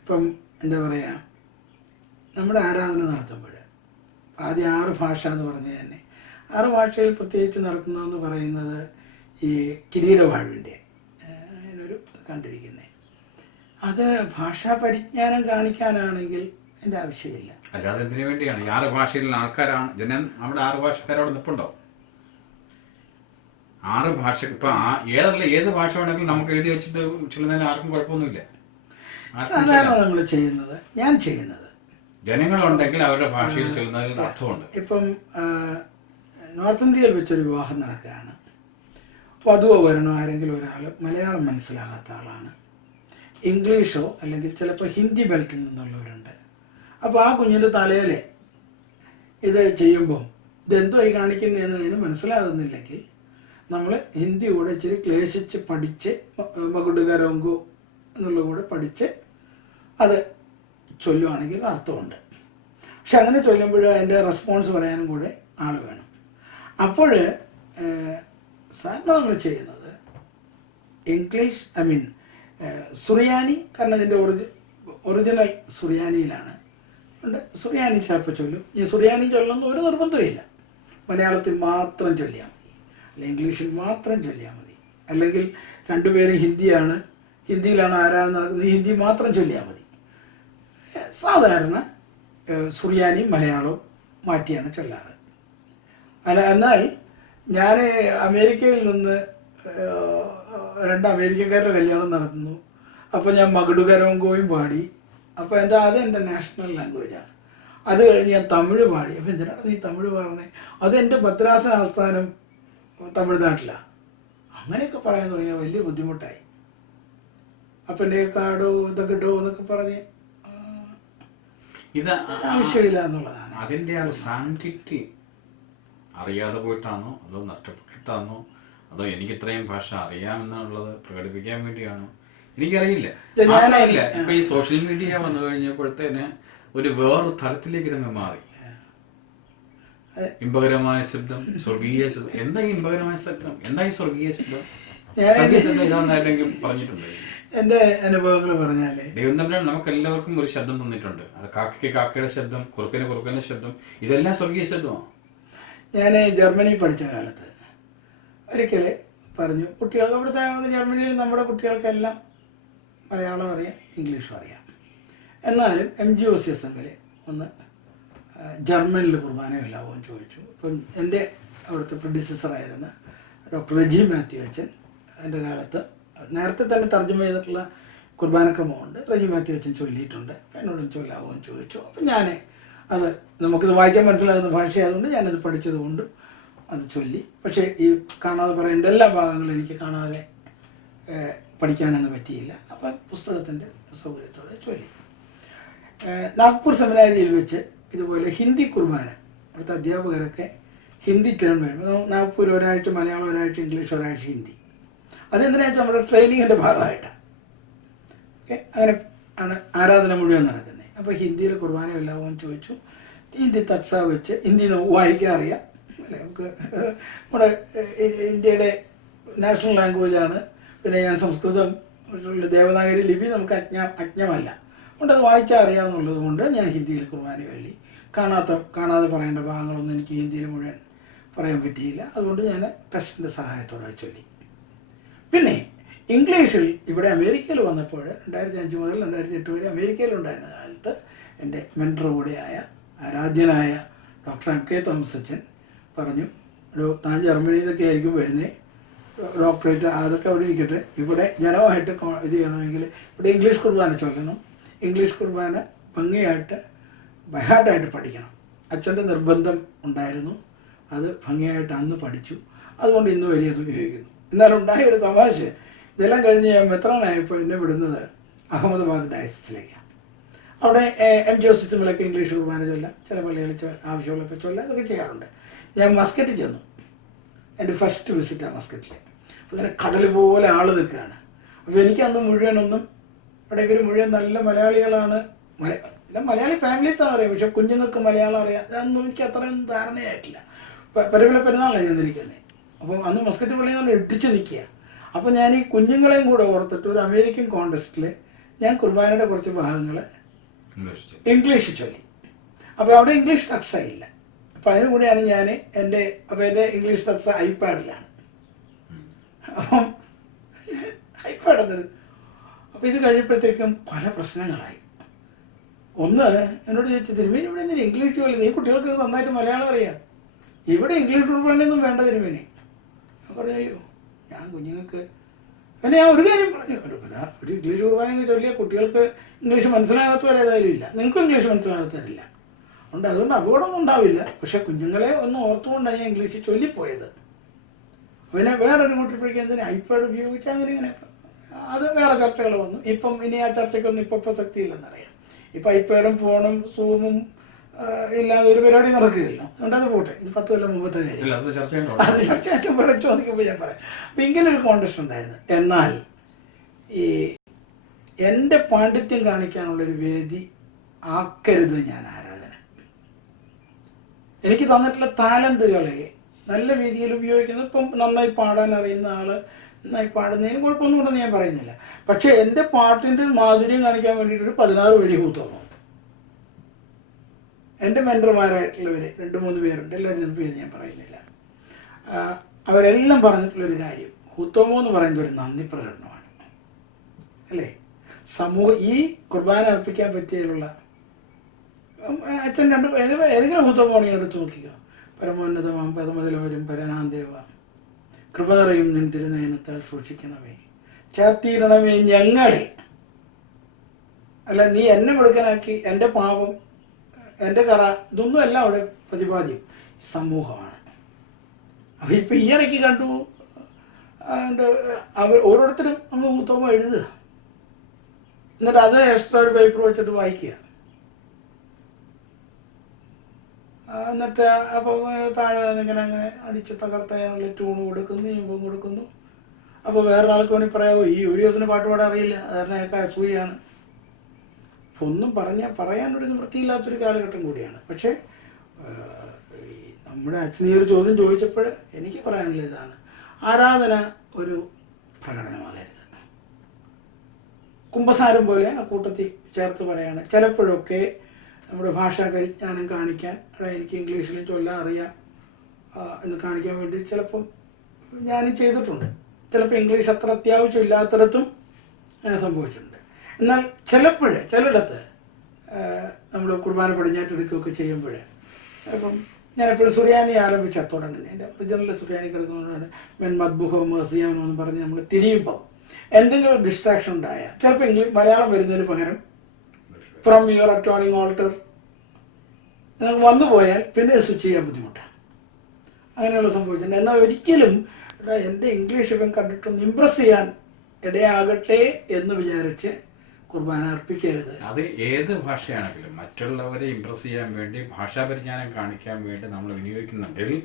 ഇപ്പം എന്താ പറയുക, നമ്മുടെ ആരാധന നടത്തുമ്പോൾ ആദ്യം 6 ഭാഷ എന്ന് പറഞ്ഞ് തന്നെ 6 ഭാഷയിൽ പ്രത്യേകിച്ച് നടത്തുന്നതെന്ന് പറയുന്നത് ഈ കിരീടവാഴിൻ്റെ അതിനൊരു കണ്ടിരിക്കുന്നത്. അത് ഭാഷാ പരിജ്ഞാനം കാണിക്കാനാണെങ്കിൽ എൻ്റെ ആവശ്യമില്ല. അല്ലാതെ എന്തിനു വേണ്ടിയാണ്? 6 ഭാഷയിലുള്ള ആൾക്കാരാണ് ജനം. അവിടെ 6 ഭാഷക്കാരവിടെ നിൽപ്പുണ്ടോ? 6 ഭാഷ ഇപ്പം ഏത് ഭാഷ വേണമെങ്കിലും നമുക്ക് എഴുതി വെച്ചിട്ട് ചെല്ലുന്നതിന് ആർക്കും കുഴപ്പമൊന്നുമില്ല. സാധാരണ നമ്മൾ ഞാൻ ചെയ്യുന്നത് ജനങ്ങളുണ്ടെങ്കിൽ അവരുടെ ഭാഷയിൽ ചെല്ലുന്നതിൽ അർത്ഥമുണ്ട്. ഇപ്പം നോർത്ത് ഇന്ത്യയിൽ വെച്ചൊരു വിവാഹം നടക്കുകയാണ്. വധുവോ വരണോ ആരെങ്കിലും ഒരാൾ മലയാളം മനസ്സിലാകാത്ത ആളാണ്, ഇംഗ്ലീഷോ അല്ലെങ്കിൽ ചിലപ്പോൾ ഹിന്ദി ബെൽറ്റിൽ നിന്നുള്ളവരുണ്ട്. അപ്പോൾ ആ കുഞ്ഞിൻ്റെ തലയിൽ ഇത് ചെയ്യുമ്പം ഇതെന്തോ ഈ കാണിക്കുന്നതെന്നതിന് മനസ്സിലാകുന്നില്ലെങ്കിൽ നമ്മൾ ഹിന്ദി കൂടെ ഇച്ചിരി ക്ലേശിച്ച് പഠിച്ച് മകുടുകരോങ്കോ എന്നുള്ള കൂടെ പഠിച്ച് അത് ചൊല്ലുവാണെങ്കിൽ അർത്ഥമുണ്ട്. പക്ഷെ അങ്ങനെ ചൊല്ലുമ്പോൾ അതിൻ്റെ റെസ്പോൺസ് പറയാനും കൂടെ ആൾ വേണം. അപ്പോൾ സാധാരണ നമ്മൾ ചെയ്യുന്നത് ഇംഗ്ലീഷ് സുറിയാനി, കാരണം ഇതിൻ്റെ ഒറിജിനൽ സുറിയാനിയിലാണ് ഉണ്ട്. സുറിയാനി ചിലപ്പോൾ ചൊല്ലും. ഈ സുറിയാനി ചൊല്ലണമെന്ന് ഒരു നിർബന്ധമില്ല. മലയാളത്തിൽ മാത്രം ചൊല്ലിയാൽ മതി, അല്ലെങ്കിൽ ഇംഗ്ലീഷിൽ മാത്രം ചൊല്ലിയാൽ മതി. അല്ലെങ്കിൽ രണ്ടുപേരും ഹിന്ദിയിലാണ് ആരാധന നടക്കുന്നത്, ഹിന്ദി മാത്രം ചൊല്ലിയാൽ മതി. സാധാരണ സുറിയാനിയും മലയാളവും മാറ്റിയാണ് ചൊല്ലാറ്. എന്നാൽ ഞാൻ അമേരിക്കയിൽ നിന്ന് 2 അമേരിക്കക്കാരുടെ കല്യാണം നടത്തുന്നു. അപ്പോൾ ഞാൻ മകുടുകരോങ്കോയും പാടി. അപ്പോൾ അത് എൻ്റെ നാഷണൽ ലാംഗ്വേജാണ്. അത് കഴിഞ്ഞ് ഞാൻ തമിഴ് പാടി. അപ്പോൾ എന്തിനാണ് നീ തമിഴ് പാടണേ? അത് എൻ്റെ ഭദ്രാസന ആസ്ഥാനം തമിഴ്നാട്ടിലാണ്. അങ്ങനെയൊക്കെ പറയാൻ തുടങ്ങിയാൽ വലിയ ബുദ്ധിമുട്ടായി. അപ്പം എൻ്റെ കാടോ ഇതൊക്കെ ഇടോ എന്നൊക്കെ പറഞ്ഞ് ഇത് ആവശ്യമില്ല എന്നുള്ളതാണ്. അതിൻ്റെ ആ ഒരു സാങ്ക്ടിറ്റി അറിയാതെ പോയിട്ടാണോ അതോ നഷ്ടപ്പെട്ടിട്ടാണോ അതോ എനിക്ക് ഇത്രയും ഭാഷ അറിയാമെന്നുള്ളത് പ്രകടിപ്പിക്കാൻ വേണ്ടിയാണോ എനിക്കറിയില്ല. ഇപ്പൊ ഈ സോഷ്യൽ മീഡിയ വന്നു കഴിഞ്ഞപ്പോഴത്തേന് ഒരു വേറൊരു തലത്തിലേക്ക് ഇതങ്ങ് മാറി. ഇമ്പകരമായ ശബ്ദം, സ്വർഗീയ ശബ്ദം. എന്താ ഈ ഇമ്പകരമായ ശബ്ദം? എന്താ ഈ സ്വർഗീയ ശബ്ദം? സ്വർഗീയ ശബ്ദം ഇതാണെന്നായിട്ടെങ്കിലും പറഞ്ഞിട്ടുണ്ട്. എൻ്റെ അനുഭവങ്ങൾ പറഞ്ഞാലേ, ദൈവം തമ്മിലാണ് നമുക്ക് എല്ലാവർക്കും ഒരു ശബ്ദം തന്നിട്ടുണ്ട്. അത് കാക്കയ്ക്ക് കാക്കയുടെ ശബ്ദം, കുറുക്കന് കുറുക്കൻ്റെ ശബ്ദം, ഇതെല്ലാം സ്വർഗീയ ശബ്ദമാണ്. ഞാൻ ജർമ്മനി പഠിച്ച കാലത്ത് ഒരിക്കൽ പറഞ്ഞു, കുട്ടികൾക്ക് അവിടുത്തെ ജർമ്മനിയിൽ നമ്മുടെ കുട്ടികൾക്കെല്ലാം മലയാളം അറിയാം, ഇംഗ്ലീഷും അറിയാം. എന്നാലും MGOCSMൽ ഒന്ന് ജർമ്മനിൽ കുർബാനയില്ലാവോ എന്ന് ചോദിച്ചു. അപ്പം എൻ്റെ അവിടുത്തെ പ്രൊഡ്യൂസറായിരുന്ന ഡോക്ടർ റെജി മാത്യു അച്ഛൻ എൻ്റെ കാലത്ത് നേരത്തെ തന്നെ തർജ്ജമ ചെയ്തിട്ടുള്ള കുർബാനക്രമമുണ്ട്, റെജി മാത്യു അച്ഛൻ ചൊല്ലിയിട്ടുണ്ട്. എന്നോടും ചൊല്ലാവോ എന്ന് ചോദിച്ചു. അപ്പം ഞാൻ നമുക്കിത് വായിക്കാൻ മനസ്സിലാകുന്ന ഭാഷയായതുകൊണ്ട് ഞാനത് പഠിച്ചതുകൊണ്ട് അത് ചൊല്ലി. പക്ഷേ ഈ കാണാതെ പറയേണ്ട എല്ലാ ഭാഗങ്ങളും എനിക്ക് കാണാതെ പഠിക്കാനൊന്നും പറ്റിയില്ല. അപ്പം പുസ്തകത്തിൻ്റെ സൗകര്യത്തോടെ ചൊല്ലി. നാഗ്പൂർ സെമിനാരിയിൽ വെച്ച് ഇതുപോലെ ഹിന്ദി കുർബാന, അവിടുത്തെ അധ്യാപകരൊക്കെ ഹിന്ദി ടേൺ വരുമ്പോൾ നാഗ്പൂർ ഒരാഴ്ച മലയാളം, ഒരാഴ്ച ഇംഗ്ലീഷ്, ഒരാഴ്ച ഹിന്ദി. അതെന്തിനാ വെച്ചാൽ നമ്മുടെ ട്രെയിനിങ്ങിൻ്റെ ഭാഗമായിട്ടാണ്. അങ്ങനെ ആണ് ആരാധന മുഴുവൻ നടക്കുന്നത്. അപ്പോൾ ഹിന്ദിയിൽ കുർബാന എല്ലാവരും ചോദിച്ചു. ഹിന്ദി തക്സ വെച്ച് ഹിന്ദി വായിക്കാൻ അറിയാം, അല്ലേ? നമുക്ക് നമ്മുടെ ഇന്ത്യയുടെ നാഷണൽ ലാംഗ്വേജാണ്. പിന്നെ ഞാൻ സംസ്കൃതം ദേവനാഗരി ലിപി നമുക്ക് അജ്ഞമല്ല. അതുകൊണ്ട് അത് വായിച്ചാൽ അറിയാമെന്നുള്ളത് കൊണ്ട് ഞാൻ ഹിന്ദിയിൽ കുർബാന ചൊല്ലി. കാണാതെ പറയേണ്ട ഭാഗങ്ങളൊന്നും എനിക്ക് ഹിന്ദിയിൽ മുഴുവൻ പറയാൻ പറ്റിയില്ല. അതുകൊണ്ട് ഞാൻ ടെസ്റ്റിൻ്റെ സഹായത്തോടെ ചൊല്ലി. പിന്നെ ഇംഗ്ലീഷിൽ ഇവിടെ അമേരിക്കയിൽ വന്നപ്പോൾ 2005 മുതൽ 2008 വരെ അമേരിക്കയിലുണ്ടായിരുന്ന കാലത്ത് എൻ്റെ മെൻറ്റർ കൂടെയായ ആരാധ്യനായ ഡോക്ടർ എം കെ തോമസ് അച്ഛൻ പറഞ്ഞു, താൻ ജർമ്മനിയിൽ നിന്നൊക്കെ ആയിരിക്കും വരുന്നത്, ഡോക്ടറേറ്റ് അതൊക്കെ അവിടെ ഇരിക്കട്ടെ, ഇവിടെ ജനമായിട്ട് ഇത് ചെയ്യണമെങ്കിൽ ഇവിടെ ഇംഗ്ലീഷ് കുർബാന ചൊല്ലണം, ഇംഗ്ലീഷ് കുർബാന ഭംഗിയായിട്ട് ബൈഹാർട്ടായിട്ട് പഠിക്കണം. അച്ഛൻ്റെ നിർബന്ധം ഉണ്ടായിരുന്നു. അത് ഭംഗിയായിട്ട് അന്ന് പഠിച്ചു. അതുകൊണ്ട് ഇന്ന് വലിയത് ഉപയോഗിക്കുന്നു. എന്നാലുണ്ടായ ഒരു തമാശ, ഇതെല്ലാം കഴിഞ്ഞ് ഞാൻ മെത്രാനായപ്പോൾ എന്നെ വിടുന്നത് അഹമ്മദാബാദ് ഡയസിസിലേക്കാണ്. അവിടെ MGO സിസ്റ്റമിലൊക്കെ ഇംഗ്ലീഷ് കുർബാന ചൊല്ലാം, ചില പള്ളികളിൽ ആവശ്യമുള്ളപ്പോൾ ചൊല്ലാം, അതൊക്കെ ചെയ്യാറുണ്ട്. ഞാൻ മസ്കറ്റിൽ ചെന്നു. എൻ്റെ ഫസ്റ്റ് വിസിറ്റാണ് മസ്കറ്റിൽ. അപ്പോൾ ഇങ്ങനെ കടൽ പോലെ ആൾ നിൽക്കുകയാണ്. അപ്പോൾ എനിക്കന്ന് മുഴുവനൊന്നും ഇവിടെ ഇവർ മുഴുവൻ നല്ല മലയാളികളാണ്, എല്ലാം മലയാളി ഫാമിലീസാണ് അറിയാം. പക്ഷെ കുഞ്ഞുങ്ങൾക്ക് മലയാളം അറിയാം. അതൊന്നും എനിക്ക് അത്രയും ധാരണയായിട്ടില്ല. പരിവിള പെരുന്നാളാണ് ഞാൻ നിൽക്കുന്നത്. അപ്പോൾ അന്ന് മസ്കറ്റ് പള്ളി കൊണ്ട് ഇടിച്ച് നിൽക്കുക. അപ്പോൾ ഞാൻ ഈ കുഞ്ഞുങ്ങളെയും കൂടെ ഓർത്തിട്ട് ഒരു അമേരിക്കൻ കോൺടെസ്റ്റിൽ ഞാൻ കുർബാനയുടെ കുറച്ച് ഭാഗങ്ങൾ ഇംഗ്ലീഷ് ചൊല്ലി. അപ്പോൾ അവിടെ ഇംഗ്ലീഷ് തക്സയില്ല. അപ്പോൾ അതിന് കൂടെയാണ് എൻ്റെ ഇംഗ്ലീഷ് തക്സ ഐപാഡിലാണ്. അപ്പം ഐപാഡ് എന്നെടുത്തു. അപ്പോൾ ഇത് കഴിയുമ്പോഴത്തേക്കും പല പ്രശ്നങ്ങളായി. ഒന്ന് എന്നോട് ചോദിച്ചു, തിരുമേനി ഇവിടെ എന്തിനാ ഇംഗ്ലീഷ് ചൊല്ലി? നീ കുട്ടികൾക്ക് നന്നായിട്ട് മലയാളം അറിയാം, ഇവിടെ ഇംഗ്ലീഷ് കുർബാനയൊന്നും വേണ്ട തിരുമേനി. ഞാൻ പറഞ്ഞു, അയ്യോ ഞാൻ കുഞ്ഞുങ്ങൾക്ക് പിന്നെ ഞാൻ ഒരു കാര്യം പറഞ്ഞു, ഒരു ഇംഗ്ലീഷ് കുർബാന ചൊല്ലിയ കുട്ടികൾക്ക് ഇംഗ്ലീഷ് മനസ്സിലാകാത്തവരെ ഏതായാലും ഇല്ല, നിങ്ങൾക്കും ഇംഗ്ലീഷ് മനസ്സിലാകാത്തവരില്ല, അതുകൊണ്ട് അപകടമൊന്നും ഉണ്ടാവില്ല. പക്ഷെ കുഞ്ഞുങ്ങളെ ഒന്ന് ഓർത്തുകൊണ്ടാണ് ഞാൻ ഇംഗ്ലീഷ് ചൊല്ലിപ്പോയത്. പിന്നെ വേറൊരു കുട്ടിപ്പോഴേക്കും എന്തിനാ ഐപാഡ് ഉപയോഗിച്ച് അങ്ങനെ ഇങ്ങനെ അത് വേറെ ചർച്ചകൾ വന്നു. ഇപ്പം ഇനി ആ ചർച്ചയ്ക്കൊന്നും ഇപ്പോൾ പ്രസക്തിയില്ലെന്നറിയാം. ഇപ്പം ഐപാഡും ഫോണും സൂമും ഇല്ലാതെ ഒരു പരിപാടി നടക്കുകയില്ല. അതുകൊണ്ട് അത് പോട്ടെ, ഇത് 10 കൊല്ലം മുമ്പത്തെ കാര്യം. അത് ചർച്ച അച്ഛൻ പോലെ ചോദിക്കുമ്പോൾ ഞാൻ പറയാം. അപ്പം ഇങ്ങനൊരു കോൺടെസ്റ്റ് ഉണ്ടായിരുന്നു. എന്നാൽ ഈ എൻ്റെ പാണ്ഡിത്യം കാണിക്കാനുള്ളൊരു വേദി ആക്കരുത് ഞാൻ ആരാധന. എനിക്ക് തന്നിട്ടുള്ള താലന്തുകളെ നല്ല രീതിയിൽ ഉപയോഗിക്കുന്നത്. ഇപ്പം നന്നായി പാടാൻ അറിയുന്ന ആൾ നന്നായി പാടുന്നതിന് കുഴപ്പമൊന്നും ഉണ്ടെന്ന് ഞാൻ പറയുന്നില്ല. പക്ഷേ എൻ്റെ പാട്ടിൻ്റെ മാധുര്യം കാണിക്കാൻ വേണ്ടിയിട്ടൊരു 16 വരി കൂത്തോമോ. എൻ്റെ മെൻറ്റർമാരായിട്ടുള്ളവർ 2-3 പേരുണ്ട്, എല്ലാവരും പേര് ഞാൻ പറയുന്നില്ല. അവരെല്ലാം പറഞ്ഞിട്ടുള്ളൊരു കാര്യം, ഹുത്തോമോ എന്ന് പറയുന്നത് ഒരു നന്ദി പ്രകടനമാണ്, അല്ലേ? ഈ കുർബാന അർപ്പിക്കാൻ പറ്റിയതിലുള്ള അച്ഛൻ ഏതെങ്കിലും ഹുത്തോമോണി എടുത്ത് നോക്കിക്കോ. പരമോന്നതമാം പദമതിലവരും പരനാന്തേവ കൃപ നിറയും നിൻ തിരുനയനത്താൽ സൂക്ഷിക്കണമേ, ചേർത്തിയിടണമേ ഞങ്ങളെ. അല്ല, നീ എന്നെ മുടുക്കനാക്കി, എൻ്റെ പാപം, എൻ്റെ കറ, ഇതൊന്നും അല്ല അവിടെ പ്രതിപാദ്യം, സമൂഹമാണ്. അപ്പോൾ ഇപ്പം ഈ ഇടയ്ക്ക് കണ്ടു അവർ ഓരോരുത്തരും നമ്മൾ ഊത്തോമ എഴുതുക, എന്നിട്ട് അത് എക്സ്ട്രാ ഒരു പേപ്പർ വെച്ചിട്ട് വായിക്കുക. എന്നിട്ട് അപ്പോൾ താഴെ ഇങ്ങനെ അങ്ങനെ അടിച്ച് തകർത്താനുള്ള ട്യൂണ് കൊടുക്കുന്നു, ഇമ്പം കൊടുക്കുന്നു. അപ്പോൾ വേറൊരാൾക്ക് വേണമെങ്കിൽ പറയാമോ, ഈ ഒരു ദിവസത്തിന് പാട്ട് പാടാൻ അറിയില്ല, അതൊക്കെ അസൂയാണ്. അപ്പോൾ ഒന്നും പറയാനൊരു നിവൃത്തിയില്ലാത്തൊരു കാലഘട്ടം കൂടിയാണ്. പക്ഷേ നമ്മുടെ അച്ഛൻ ഈ ഒരു ചോദ്യം ചോദിച്ചപ്പോൾ എനിക്ക് പറയാനുള്ള ഇതാണ്, ആരാധന ഒരു പ്രകടനമാകരുത്. കുമ്പസാരം പോലെ ആ കൂട്ടത്തിൽ ചേർത്ത് പറയാണ്. ചിലപ്പോഴൊക്കെ നമ്മുടെ ഭാഷാ പരിജ്ഞാനം കാണിക്കാൻ, എനിക്ക് ഇംഗ്ലീഷിലും ചൊല്ലാൻ അറിയാം എന്ന് കാണിക്കാൻ വേണ്ടി ചിലപ്പം ഞാനും ചെയ്തിട്ടുണ്ട്. ചിലപ്പോൾ ഇംഗ്ലീഷ് അത്ര അത്യാവശ്യം ഇല്ലാത്തിടത്തും സംഭവിച്ചിട്ടുണ്ട്. എന്നാൽ ചിലയിടത്ത് നമ്മൾ കുർബാന പടിഞ്ഞാറ്റ് എടുക്കുകയൊക്കെ ചെയ്യുമ്പോൾ, ഇപ്പം ഞാനെപ്പോഴും സുറിയാനി ആരംഭിച്ച തുടങ്ങുന്നത്, എൻ്റെ ഒറിജിനൽ സുറിയാനി കിടക്കുന്നതുകൊണ്ടാണ് മെൻ മദ്ബുഹോ മസിയാനോ എന്ന് പറഞ്ഞ് നമ്മൾ തിരിയുമ്പം എന്തെങ്കിലും ഡിസ്ട്രാക്ഷൻ ഉണ്ടായാൽ ചിലപ്പോൾ മലയാളം വരുന്നതിന് പകരം ഫ്രം യുവർ അറ്റോണിങ് ഓൾട്ടർ വന്നു പോയാൽ പിന്നെ സ്വിച്ച് ചെയ്യാൻ ബുദ്ധിമുട്ടാണ്. അങ്ങനെയുള്ള സംഭവിച്ചിട്ടുണ്ട്. എന്നാൽ ഒരിക്കലും എൻ്റെ ഇംഗ്ലീഷ് ഇവൻ കണ്ടിട്ടൊന്ന് ഇമ്പ്രസ് ചെയ്യാൻ ഇടയാകട്ടെ എന്ന് വിചാരിച്ച് കുർബാന അർപ്പിക്കരുത്. അത് ഏത് ഭാഷയാണെങ്കിലും മറ്റുള്ളവരെ ഇമ്പ്രസ് ചെയ്യാൻ വേണ്ടി, ഭാഷാ പരിജ്ഞാനം കാണിക്കാൻ വേണ്ടി നമ്മൾ വിനിയോഗിക്കുന്നുണ്ടെങ്കിൽ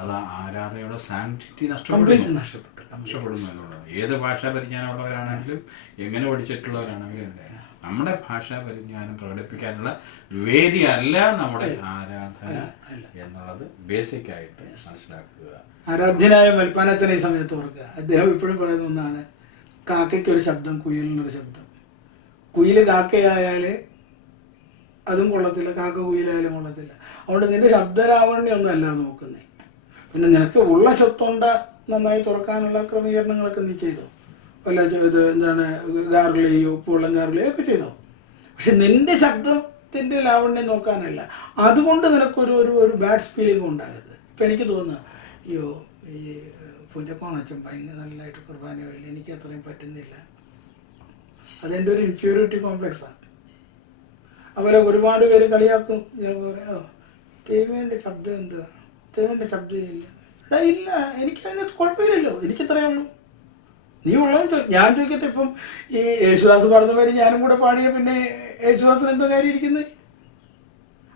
അത് ആരാധനയുടെ സാങ്ക്ടിറ്റി നഷ്ടപ്പെടുന്നു എന്നുള്ളത്. ഏത് ഭാഷാ പരിജ്ഞാനമുള്ളവരാണെങ്കിലും, എങ്ങനെ പഠിച്ചിട്ടുള്ളവരാണെങ്കിലും നമ്മുടെ ഭാഷാ പരിജ്ഞാനം പ്രകടിപ്പിക്കാനുള്ള വേദി അല്ല നമ്മുടെ ആരാധന എന്നുള്ളത് ബേസിക് ആയിട്ട് മനസ്സിലാക്കുക. ആരാധ്യനായ മൽപ്പാനച്ചൻ ഈ സമയത്ത് ഓർക്കുക, അദ്ദേഹം ഇപ്പോഴും പറയുന്ന ഒന്നാണ്, കാക്കയ്ക്കൊരു ശബ്ദം, കുയിലിനൊരു ശബ്ദം. കുയിൽ കാക്കയായാൽ അതും കൊള്ളത്തില്ല, കാക്ക കുയിലായാലും കൊള്ളത്തില്ല. അതുകൊണ്ട് നിന്റെ ശബ്ദരാവണ്യൊന്നും അല്ല നോക്കുന്നേ. പിന്നെ നിനക്ക് ഉള്ള ശബ്ദം നന്നായി തുറക്കാനുള്ള ക്രമീകരണങ്ങളൊക്കെ നീ ചെയ്തോ, വല്ല ഇത് എന്താണ് ഗാർഗിൾ ചെയ്യോ, ഉപ്പുവെള്ളം ഗാർഗിൾ ചെയ്യോ ഒക്കെ ചെയ്തോ. പക്ഷെ നിന്റെ ശബ്ദത്തിൻ്റെ ലാവണ്യം നോക്കാനല്ല. അതുകൊണ്ട് നിനക്കൊരു ഒരു ഒരു ബാഡ് ഫീലിംഗ് ഉണ്ടാകരുത്. ഇപ്പം എനിക്ക് തോന്നുന്നു, അയ്യോ ഈ പൂജക്കോണച്ചൻ ഭയങ്കര നല്ലതായിട്ട് കുർബാന പോയില്ല, എനിക്ക് അത്രയും പറ്റുന്നില്ല. അതെൻ്റെ ഒരു ഇൻഫീരിയോറിറ്റി കോംപ്ലക്സാണ്. അതുപോലെ ഒരുപാട് പേര് കളിയാക്കും. ചിലപ്പോൾ പറയാം, ദൈവൻ്റെ ശബ്ദം എന്തുവാ, ദൈവൻ്റെ ശബ്ദം ഇല്ല. എടാ ഇല്ല, എനിക്കതിനകത്ത് കുഴപ്പമില്ലല്ലോ, എനിക്കിത്രയേ ഉള്ളൂ. നീ ഉള്ളതെന്ന് ഞാൻ ചോദിക്കട്ടെ. ഇപ്പം ഈ യേശുദാസ് പാടുന്ന പേര് ഞാനും കൂടെ പാടിയ പിന്നെ യേശുദാസിന് എന്തോ കാര്യം ഇരിക്കുന്നത്?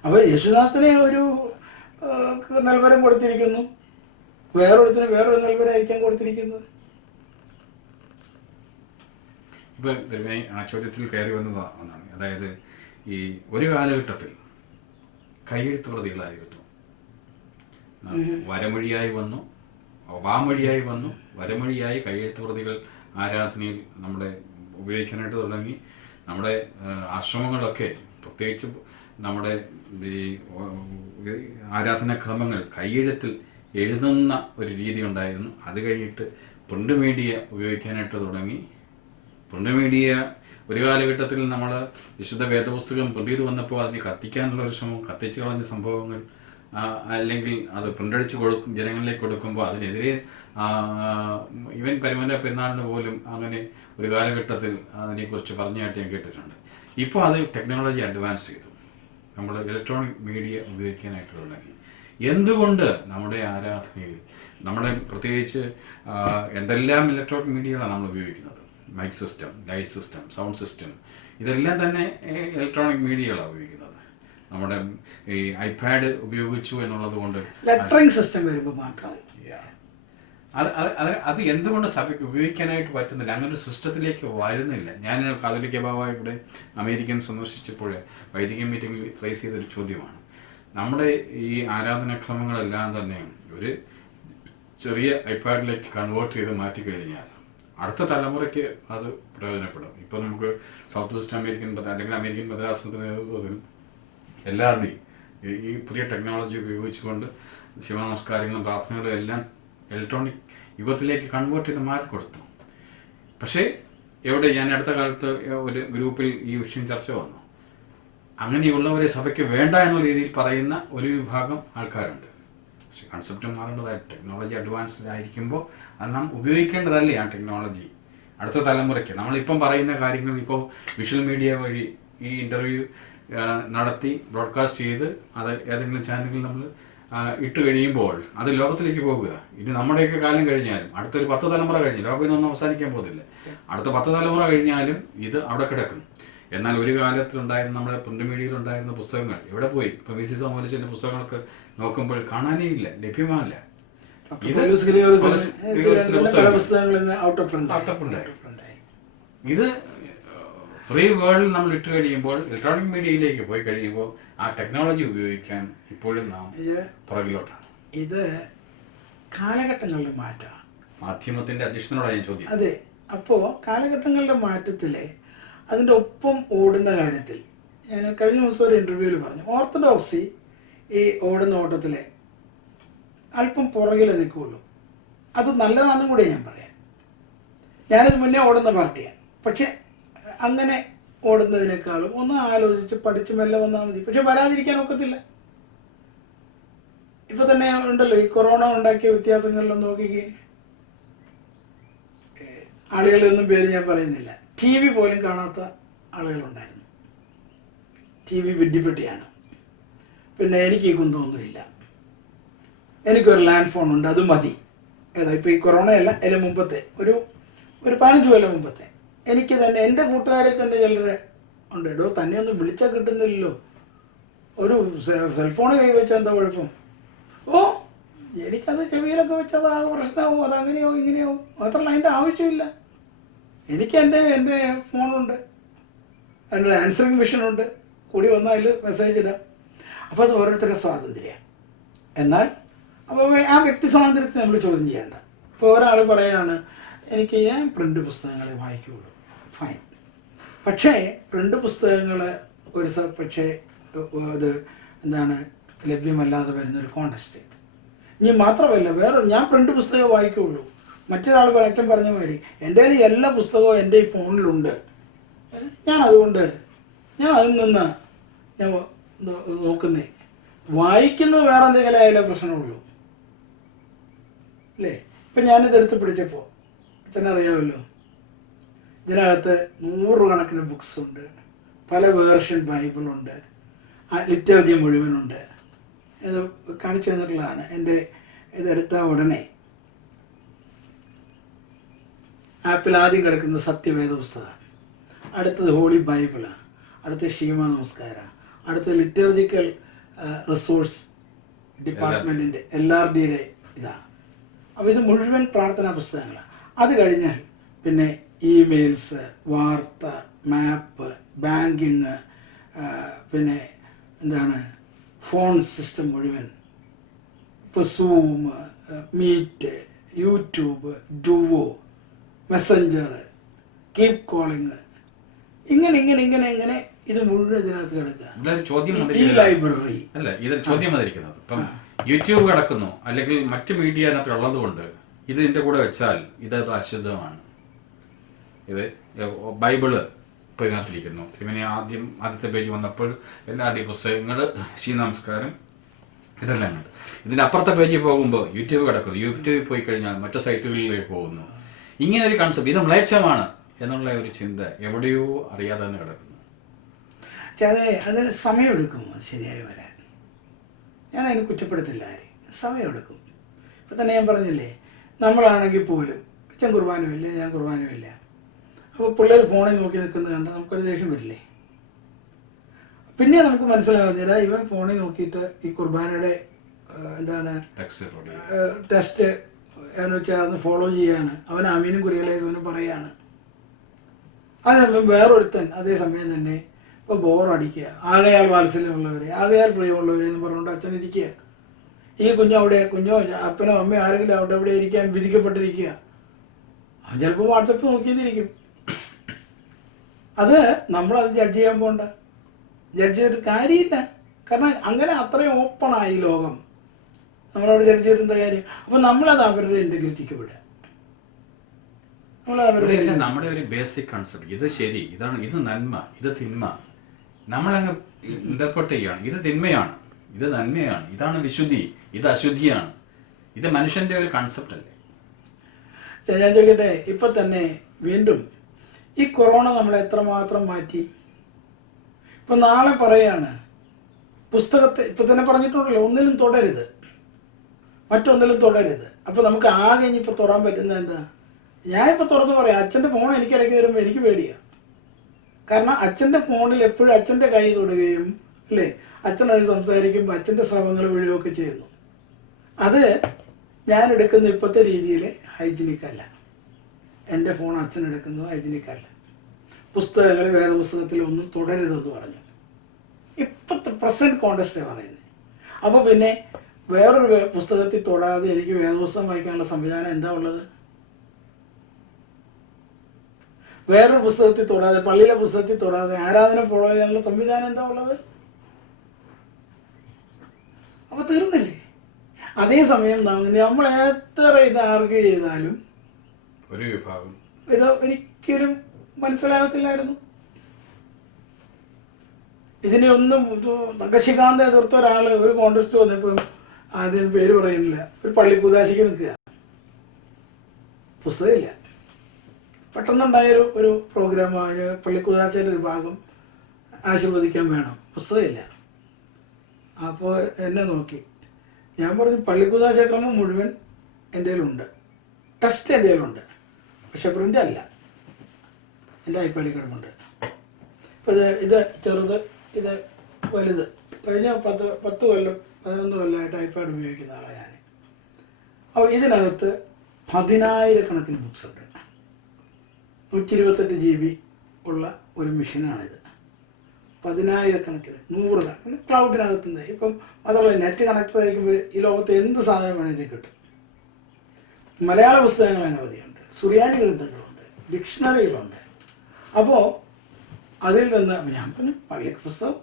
അപ്പോൾ യേശുദാസിനെ ഒരു നൽവരം കൊടുത്തിരിക്കുന്നു, വേറൊരുത്തിന് വേറൊരു നൽവരായിരിക്കാൻ കൊടുത്തിരിക്കുന്നത്. ഇപ്പം ആ ചോദ്യത്തിൽ കയറി വന്നത് ഒന്നാണ്, അതായത് ഈ ഒരു കാലഘട്ടത്തിൽ കൈയെഴുത്ത് പ്രതികളായിരുന്നു, വരമൊഴിയായി വന്നു, വാമൊഴിയായി വന്നു, വരമൊഴിയായി കൈയെഴുത്ത് പ്രതികൾ ആരാധനയിൽ നമ്മുടെ ഉപയോഗിക്കാനായിട്ട് തുടങ്ങി. നമ്മുടെ ആശ്രമങ്ങളൊക്കെ പ്രത്യേകിച്ച് നമ്മുടെ ഈ ആരാധനാക്രമങ്ങൾ കൈയെഴുത്തിൽ എഴുതുന്ന ഒരു രീതി ഉണ്ടായിരുന്നു. അത് കഴിഞ്ഞിട്ട് പ്രിൻ്റ് മീഡിയ ഉപയോഗിക്കാനായിട്ട് തുടങ്ങി. പ്രിൻ്റ് മീഡിയ ഒരു കാലഘട്ടത്തിൽ നമ്മൾ വിശുദ്ധ വേദപുസ്തകം പ്രിൻ്റ് ചെയ്ത് വന്നപ്പോൾ അതിന് കത്തിക്കാനുള്ള ഒരു ശ്രമം, കത്തിച്ച് കളഞ്ഞ സംഭവങ്ങൾ, അല്ലെങ്കിൽ അത് പ്രിൻ്റടിച്ച് ജനങ്ങളിലേക്ക് കൊടുക്കുമ്പോൾ അതിനെതിരെ ഇവൻ പരിമല പെരുന്നാളിന് പോലും അങ്ങനെ ഒരു കാലഘട്ടത്തിൽ അതിനെക്കുറിച്ച് പറഞ്ഞായിട്ട് ഞാൻ കേട്ടിട്ടുണ്ട്. ഇപ്പോൾ അത് ടെക്നോളജി അഡ്വാൻസ് ചെയ്തു, നമ്മൾ ഇലക്ട്രോണിക് മീഡിയ ഉപയോഗിക്കാനായിട്ട് തുടങ്ങി. എന്തുകൊണ്ട് നമ്മുടെ ആരാധനയിൽ നമ്മുടെ പ്രത്യേകിച്ച് എന്തെല്ലാം ഇലക്ട്രോണിക് മീഡിയകളാണ് നമ്മൾ ഉപയോഗിക്കുന്നത്? Mic system, light system, sound system, ഇതെല്ലാം തന്നെ ഇലക്ട്രോണിക് മീഡിയകളാണ് ഉപയോഗിക്കുന്നത്. നമ്മുടെ ഈ ഐപാഡ് ഉപയോഗിച്ചു എന്നുള്ളത് കൊണ്ട് ലെറ്ററിംഗ് സിസ്റ്റം വരുമ്പോൾ മാത്രം അത് എന്തുകൊണ്ട് സഭയ്ക്ക് ഉപയോഗിക്കാനായിട്ട് പറ്റുന്നില്ല? അങ്ങനെ ഒരു സിസ്റ്റത്തിലേക്ക് വരുന്നില്ല. ഞാൻ കാതോലിക്ക ബാബ ഇവിടെ അമേരിക്കൻ സന്ദർശിച്ചപ്പോൾ വൈദിക മീറ്റിംഗിൽ റേസ് ചെയ്തൊരു ചോദ്യമാണ്, നമ്മുടെ ഈ ആരാധനാക്രമങ്ങളെല്ലാം തന്നെ ഒരു ചെറിയ ഐപാഡിലേക്ക് കൺവേർട്ട് ചെയ്ത് മാറ്റിക്കഴിഞ്ഞാൽ അടുത്ത തലമുറയ്ക്ക് അത് പ്രയോജനപ്പെടും. ഇപ്പോൾ നമുക്ക് സൗത്ത് വെസ്റ്റ് അമേരിക്കൻ അല്ലെങ്കിൽ അമേരിക്കൻ മദ്രാസനത്തിൻ്റെ നേതൃത്വത്തിൽ എല്ലാവരുടെയും ഈ പുതിയ ടെക്നോളജി ഉപയോഗിച്ചുകൊണ്ട് ശിവനമസ്കാരങ്ങളും പ്രാർത്ഥനകളും എല്ലാം ഇലക്ട്രോണിക് യുഗത്തിലേക്ക് കൺവേർട്ട് ചെയ്ത് മാറിക്കൊടുത്തു. പക്ഷേ എവിടെ ഞാൻ അടുത്ത കാലത്ത് ഒരു ഗ്രൂപ്പിൽ ഈ വിഷയം ചർച്ച വന്നു. അങ്ങനെയുള്ളവരെ സഭയ്ക്ക് വേണ്ട എന്ന രീതിയിൽ പറയുന്ന ഒരു വിഭാഗം ആൾക്കാരുണ്ട്. പക്ഷെ കൺസെപ്റ്റ് മാറേണ്ടതായിട്ട് ടെക്നോളജി അഡ്വാൻസ്ഡ് ആയിരിക്കുമ്പോൾ അത് നാം ഉപയോഗിക്കേണ്ടതല്ലേ ആ ടെക്നോളജി അടുത്ത തലമുറയ്ക്ക്. നമ്മളിപ്പം പറയുന്ന കാര്യങ്ങൾ ഇപ്പോൾ വിഷ്വൽ മീഡിയ വഴി ഈ ഇൻ്റർവ്യൂ നടത്തി ബ്രോഡ്കാസ്റ്റ് ചെയ്ത് അത് ഏതെങ്കിലും ചാനലിൽ നമ്മൾ ഇട്ട് കഴിയുമ്പോൾ അത് ലോകത്തിലേക്ക് പോകുക. ഇനി നമ്മുടെയൊക്കെ കാലം കഴിഞ്ഞാലും അടുത്തൊരു 10 തലമുറ കഴിഞ്ഞ് ലോകം ഇതൊന്നും അവസാനിക്കാൻ പോകുന്നില്ല. അടുത്ത 10 തലമുറ കഴിഞ്ഞാലും ഇത് അവിടെ കിടക്കും. എന്നാൽ ഒരു കാലത്തുണ്ടായിരുന്ന നമ്മുടെ പ്രിന്റ് മീഡിയയിലുണ്ടായിരുന്ന പുസ്തകങ്ങൾ എവിടെ പോയി? ഇപ്പോൾ വി സി സോമലിച്ചിൻ്റെ പുസ്തകങ്ങളൊക്കെ നോക്കുമ്പോൾ കാണാനേ ഇല്ല, ലഭ്യമല്ല. ഇത് ഫ്രീ വേൾഡിൽ നമ്മൾ ഇട്ട് കഴിയുമ്പോൾ ഇലക്ട്രോണിക് മീഡിയയിലേക്ക് പോയി കഴിയുമ്പോൾ ആ ടെക്നോളജി ഉപയോഗിക്കാൻ ഇപ്പോഴും നാം പുറകിലോട്ടാണ്. ഇത് കാലഘട്ടങ്ങളുടെ മാറ്റമാണ്. മാധ്യമത്തിന്റെ അധ്യക്ഷനോടാണ് ഞാൻ ചോദ്യം. അതെ, അപ്പോൾ കാലഘട്ടങ്ങളുടെ മാറ്റത്തിൽ അതിൻ്റെ ഒപ്പം ഓടുന്ന കാര്യത്തിൽ ഞാൻ കഴിഞ്ഞ ദിവസം ഒരു ഇൻ്റർവ്യൂവിൽ പറഞ്ഞു, ഓർത്തഡോക്സി ഈ ഓടുന്ന ഓട്ടത്തിൽ അല്പം പുറകിൽ നിൽക്കുകയുള്ളൂ. അത് നല്ലതാണെന്നും കൂടെ ഞാൻ പറയാം. ഞാനത് മുന്നേ ഓടുന്ന പാർട്ടിയാണ്. പക്ഷെ അങ്ങനെ ഓടുന്നതിനേക്കാളും ഒന്ന് ആലോചിച്ച് പഠിച്ച് മെല്ലെ വന്നാൽ മതി. പക്ഷെ വരാതിരിക്കാൻ ഒക്കത്തില്ല. ഇപ്പൊ തന്നെ ഉണ്ടല്ലോ ഈ കൊറോണ ഉണ്ടാക്കിയ വ്യത്യാസങ്ങളിലൊന്നും നോക്കിക്കേ. ആളുകളൊന്നും പേര് ഞാൻ പറയുന്നില്ല, ടി വി പോലും കാണാത്ത ആളുകളുണ്ടായിരുന്നു. T V വിഡ്ഢിപ്പെട്ടിയാണ്. പിന്നെ എനിക്ക് ഈ കുന്തമൊന്നുമില്ല, എനിക്കൊരു ലാൻഡ് ഫോൺ ഉണ്ട്, അത് മതി. ഏതാ ഇപ്പോൾ ഈ കൊറോണയല്ല, അതിന് മുമ്പത്തെ ഒരു 15 കൊല്ലം മുമ്പത്തെ എനിക്ക് തന്നെ എൻ്റെ കൂട്ടുകാരെ തന്നെ ചിലരെ ഉണ്ട്, എടോ തന്നെ ഒന്നും വിളിച്ചാൽ കിട്ടുന്നില്ലല്ലോ, ഒരു സെൽഫോൺ കൈ വെച്ചാൽ എന്താ കുഴപ്പം? ഓ എനിക്കത് ചെവിയിലൊക്കെ വെച്ചാൽ ആകെ പ്രശ്നമാവും, അതങ്ങനെയാവും ഇങ്ങനെയാവും. മാത്രമല്ല അതിൻ്റെ ആവശ്യമില്ല, എനിക്ക് എൻ്റെ ഫോണുണ്ട്, അതിനൊരു ആൻസറിങ് മെഷീനുണ്ട്, കൂടി വന്നാൽ അതിൽ മെസ്സേജ് ഇടാം. അപ്പോൾ അത് ഓരോരുത്തരുടെ സ്വാതന്ത്ര്യമാണ്. എന്നാൽ അപ്പോൾ ആ വ്യക്തി സ്വാതന്ത്ര്യത്തെ നമ്മൾ ചോദ്യം ചെയ്യേണ്ട. ഇപ്പോൾ ഒരാൾ പറയുകയാണ് ഞാൻ പ്രിൻ്റ് പുസ്തകങ്ങളെ വായിക്കുകയുള്ളൂ, ഫൈൻ. പക്ഷേ പ്രിൻ്റ് പുസ്തകങ്ങൾ പക്ഷേ അത് എന്താണ് ലഭ്യമല്ലാതെ വരുന്നൊരു കോണ്ടസ്റ്റ്. ഇനി മാത്രമല്ല ഞാൻ പ്രിൻ്റ് പുസ്തകം വായിക്കുകയുള്ളൂ. മറ്റൊരാൾ അച്ഛൻ പറഞ്ഞ മാതിരി എൻ്റെ കയ്യിൽ എല്ലാ പുസ്തകവും എൻ്റെ ഈ ഫോണിലുണ്ട്, അതുകൊണ്ട് ഞാൻ അതിൽ നിന്ന് ഞാൻ നോക്കുന്നേ. വായിക്കുന്നത് വേറെ എന്തെങ്കിലും ആയാലേ പ്രശ്നമുള്ളൂ അല്ലേ? ഇപ്പം ഞാനിതെടുത്ത് പിടിച്ചപ്പോൾ അച്ഛനറിയാമല്ലോ, ഇതിനകത്ത് 100 കണക്കിന് ബുക്സ് ഉണ്ട്, പല വേർഷൻ ബൈബിളുണ്ട്, ലിറ്റർജി മുഴുവനുണ്ട്. ഇത് കാണിച്ചു തന്നിട്ടുള്ളതാണ്. എൻ്റെ ഇതെടുത്ത ഉടനെ ആപ്പിൽ ആദ്യം കിടക്കുന്ന സത്യവേദ പുസ്തകമാണ്, അടുത്തത് ഹോളി ബൈബിള്, അടുത്ത ഷീമ നമസ്കാരം, അടുത്ത ലിറ്റർജിക്കൽ റിസോഴ്സ് ഡിപ്പാർട്ട്മെൻറ്റിൻ്റെ LRDയുടെ ഇതാണ്. അപ്പോൾ ഇത് മുഴുവൻ പ്രാർത്ഥനാ പുസ്തകങ്ങളാണ്. അത് കഴിഞ്ഞാൽ പിന്നെ ഇമെയിൽസ്, വാർത്ത, മാപ്പ്, ബാങ്കിങ്, പിന്നെ എന്താണ് ഫോൺ സിസ്റ്റം മുഴുവൻ, ഇപ്പോൾ Zoom, Meet, YouTube, Duo, Messenger, keep calling, ഇങ്ങനെ ഇത് മുഴുവൻ ഇതിനകത്ത് കിടക്കുക. ഈ ലൈബ്രറി അല്ല, ഇതൊരു ചോദ്യം വന്നിരിക്കുന്നത്. ഇപ്പം യൂട്യൂബ് കിടക്കുന്നു, അല്ലെങ്കിൽ മറ്റ് മീഡിയ അതിനകത്ത് ഉള്ളത് കൊണ്ട് ഇതിൻ്റെ കൂടെ വെച്ചാൽ ഇതത് അശുദ്ധമാണ്. ഇത് ബൈബിള് ഇപ്പോൾ ഇതിനകത്തിരിക്കുന്നു. പിന്നെ ആദ്യത്തെ പേജ് വന്നപ്പോൾ LRD പുസ്തകങ്ങൾ, നമസ്കാരം, ഇതെല്ലാം ഉണ്ട്. ഇതിൻ്റെ അപ്പുറത്തെ പേജിൽ പോകുമ്പോൾ യൂട്യൂബ് കിടക്കുന്നു. യൂട്യൂബിൽ പോയി കഴിഞ്ഞാൽ മറ്റു സൈറ്റുകളിലേക്ക് പോകുന്നു. ഇങ്ങനെ ഒരു കൺസെപ്റ്റ്, ഇത് മ്ലേച്ഛമാണ് എന്നുള്ള ഒരു ചിന്ത എവിടെയോ അറിയാതെ തന്നെ കിടക്കുന്നു. അത് സമയമെടുക്കും അത് ശരിയായി വരാൻ. ഞാൻ അതിന് കുറ്റപ്പെടുത്തില്ല ആരെയും, സമയമെടുക്കും. ഇപ്പം തന്നെ ഞാൻ പറഞ്ഞില്ലേ, നമ്മളാണെങ്കിൽ പോലും അച്ഛൻ കുർബാനമില്ല, ഞാൻ കുർബാനമില്ല. അപ്പോൾ പിള്ളേർ ഫോണിൽ നോക്കി നിൽക്കുന്നത് കണ്ടാൽ നമുക്കൊരു ദേഷ്യം വരില്ലേ? പിന്നെ നമുക്ക് മനസ്സിലാകുന്നില്ല, ഇവൻ ഫോണിൽ നോക്കിയിട്ട് ഈ കുർബാനയുടെ എന്താണ് ടെസ്റ്റ് എന്ന് വെച്ചാൽ അത് ഫോളോ ചെയ്യാണ്, അവൻ അമീനും കുരിയലേസനും പറയുകയാണ്. അത് വേറൊരുത്തൻ അതേ സമയം തന്നെ ഇപ്പോൾ ബോറടിക്കുക, ആകയാൽ വാത്സല്യമുള്ളവരെ, ആകയാൽ പ്രിയമുള്ളവരെ എന്ന് പറഞ്ഞുകൊണ്ട് അച്ഛൻ ഇരിക്കുക. ഈ കുഞ്ഞോ അപ്പനോ അമ്മയോ ആരെങ്കിലും അവിടെ ഇരിക്കാൻ വിധിക്കപ്പെട്ടിരിക്കുക. അവൻ ചിലപ്പോൾ വാട്സപ്പ് നോക്കിയിരിക്കും. അത് നമ്മളത് ജഡ്ജ് ചെയ്യാൻ പോകണ്ട, ജഡ്ജ് ചെയ്തിട്ട് കാര്യമില്ല. കാരണം അങ്ങനെ അത്രയും ഓപ്പണായി ലോകം, നമ്മളവിടെ ജഡ്ജ് ചെയ്തിരുന്ന കാര്യം. അപ്പം നമ്മളത് അവരുടെ ഇൻറ്റഗ്രിറ്റിക്ക് വിടുക. നമ്മുടെ ഒരു ബേസിക് കൺസെപ്റ്റ്, ഇത് ശരി, ഇതാണ്, ഇത് നന്മ, ഇത് തിന്മ, നമ്മളങ്ങ് ഇന്റർപ്രറ്റ് ചെയ്യുകയാണ്. ഇത് തിന്മയാണ്, ഇത് നന്മയാണ്, ഇതാണ് വിശുദ്ധി, ഇത് അശുദ്ധിയാണ്. ഇത് മനുഷ്യന്റെ ഒരു കൺസെപ്റ്റ് അല്ലേ? ഞാൻ ചോദിക്കട്ടെ, ഇപ്പൊ തന്നെ വീണ്ടും ഈ കൊറോണ നമ്മളെ എത്രമാത്രം മാറ്റി. ഇപ്പൊ നാളെ പറയാണ് പുസ്തകത്തെ, ഇപ്പൊ തന്നെ പറഞ്ഞിട്ടുണ്ടല്ലോ, ഒന്നിലും തൊടരുത്, മറ്റൊന്നിലും തൊടരുത്. അപ്പൊ നമുക്ക് ആകെ ഇനിയിപ്പോൾ തൊടാൻ പറ്റുന്നത് എന്താ? ഞാനിപ്പോൾ തുറന്നു പറയാം, അച്ഛൻ്റെ ഫോൺ എനിക്കിടയ്ക്ക് വരുമ്പോൾ എനിക്ക് പേടിയാണ്. കാരണം അച്ഛൻ്റെ ഫോണിൽ എപ്പോഴും അച്ഛൻ്റെ കൈ തൊടുകയും അല്ലേ, അച്ഛൻ അത് സംസാരിക്കുമ്പോൾ അച്ഛൻ്റെ ശ്രമങ്ങൾ വീഴുകയൊക്കെ ചെയ്യുന്നു. അത് ഞാൻ എടുക്കുന്ന ഇപ്പോഴത്തെ രീതിയിൽ ഹൈജീനിക്കല്ല. എൻ്റെ ഫോൺ അച്ഛൻ എടുക്കുന്നത് ഹൈജീനിക്കല്ല. പുസ്തകങ്ങൾ, വേദപുസ്തകത്തിലൊന്നും തുടരുതെന്ന് പറഞ്ഞു. ഇപ്പോഴത്തെ പ്രസൻറ്റ് കോണ്ടസ്റ്റാണ് പറയുന്നത്. അപ്പോൾ പിന്നെ വേറൊരു പുസ്തകത്തിൽ തൊടാതെ എനിക്ക് വേദപുസ്തകം വായിക്കാനുള്ള സംവിധാനം എന്താ ഉള്ളത്? വേറൊരു പുസ്തകത്തിൽ തൊടാതെ, പള്ളിയിലെ പുസ്തകത്തിൽ തൊടാതെ ആരാധന ഫോളോ ചെയ്യാനുള്ള സംവിധാനം എന്താ ഉള്ളത്? അപ്പോൾ തീർന്നില്ലേ? അതേസമയം നമ്മൾ എത്ര ഇത് ആർഗ്യൂ ചെയ്താലും ഒരു വിഭാഗം ഇത് ഒരിക്കലും മനസ്സിലാകത്തില്ലായിരുന്നു. ഇതിനെ ഒന്നും നഖശികാന്ത എതിർത്ത ഒരാൾ ഒരു കോൺടെസ്റ്റ് വന്നപ്പോൾ ആദ്യം പേര് പറയുന്നില്ല, ഒരു പള്ളിക്കുദാശിക്ക് നിൽക്കുക, പുസ്തകമില്ല. പെട്ടെന്നുണ്ടായൊരു ഒരു പ്രോഗ്രാം, പള്ളിക്കുദാശയുടെ ഒരു ഭാഗം ആശീർവദിക്കാൻ വേണം, പുസ്തകമില്ല. അപ്പോൾ എന്നെ നോക്കി, ഞാൻ പറഞ്ഞു പള്ളിക്കുദാശ ക്രമം മുഴുവൻ എൻ്റെ കയ്യിലുണ്ട്, ടെസ്റ്റ് എൻ്റെ കയ്യിലുണ്ട്, പക്ഷെ പ്രിൻ്റ് അല്ല, എൻ്റെ ഐപാഡിൽ കിടപ്പുണ്ട്. ഇപ്പോൾ ഇത് ചെറുത്, ഇത് വലുത്. കഴിഞ്ഞ 10 കൊല്ലം 11 കൊല്ലമായിട്ട് ഐപാഡ് ഉപയോഗിക്കുന്ന ആളാണ് ഞാൻ. അപ്പോൾ ഇതിനകത്ത് 10,000 കണക്കിന് ബുക്സ് ഉണ്ട്. 128 GB ഉള്ള ഒരു മെഷീനാണിത്. 10,000-കണക്കിന് 100 ക്ലൗഡിനകത്തുനിന്ന്. ഇപ്പം അതുപോലെ നെറ്റ് കണക്ടർ ആയിരിക്കുമ്പോൾ ഈ ലോകത്ത് എന്ത് സാധനം വേണമെങ്കിൽ കിട്ടും. മലയാള പുസ്തകങ്ങൾ അനവധിയുണ്ട്, സുറിയാനി ഗ്രന്ഥങ്ങളുണ്ട്, ഡിക്ഷണറികളുണ്ട്. അപ്പോൾ അതിൽ നിന്ന് ഞാൻ പറഞ്ഞു പള്ളി പുസ്തകം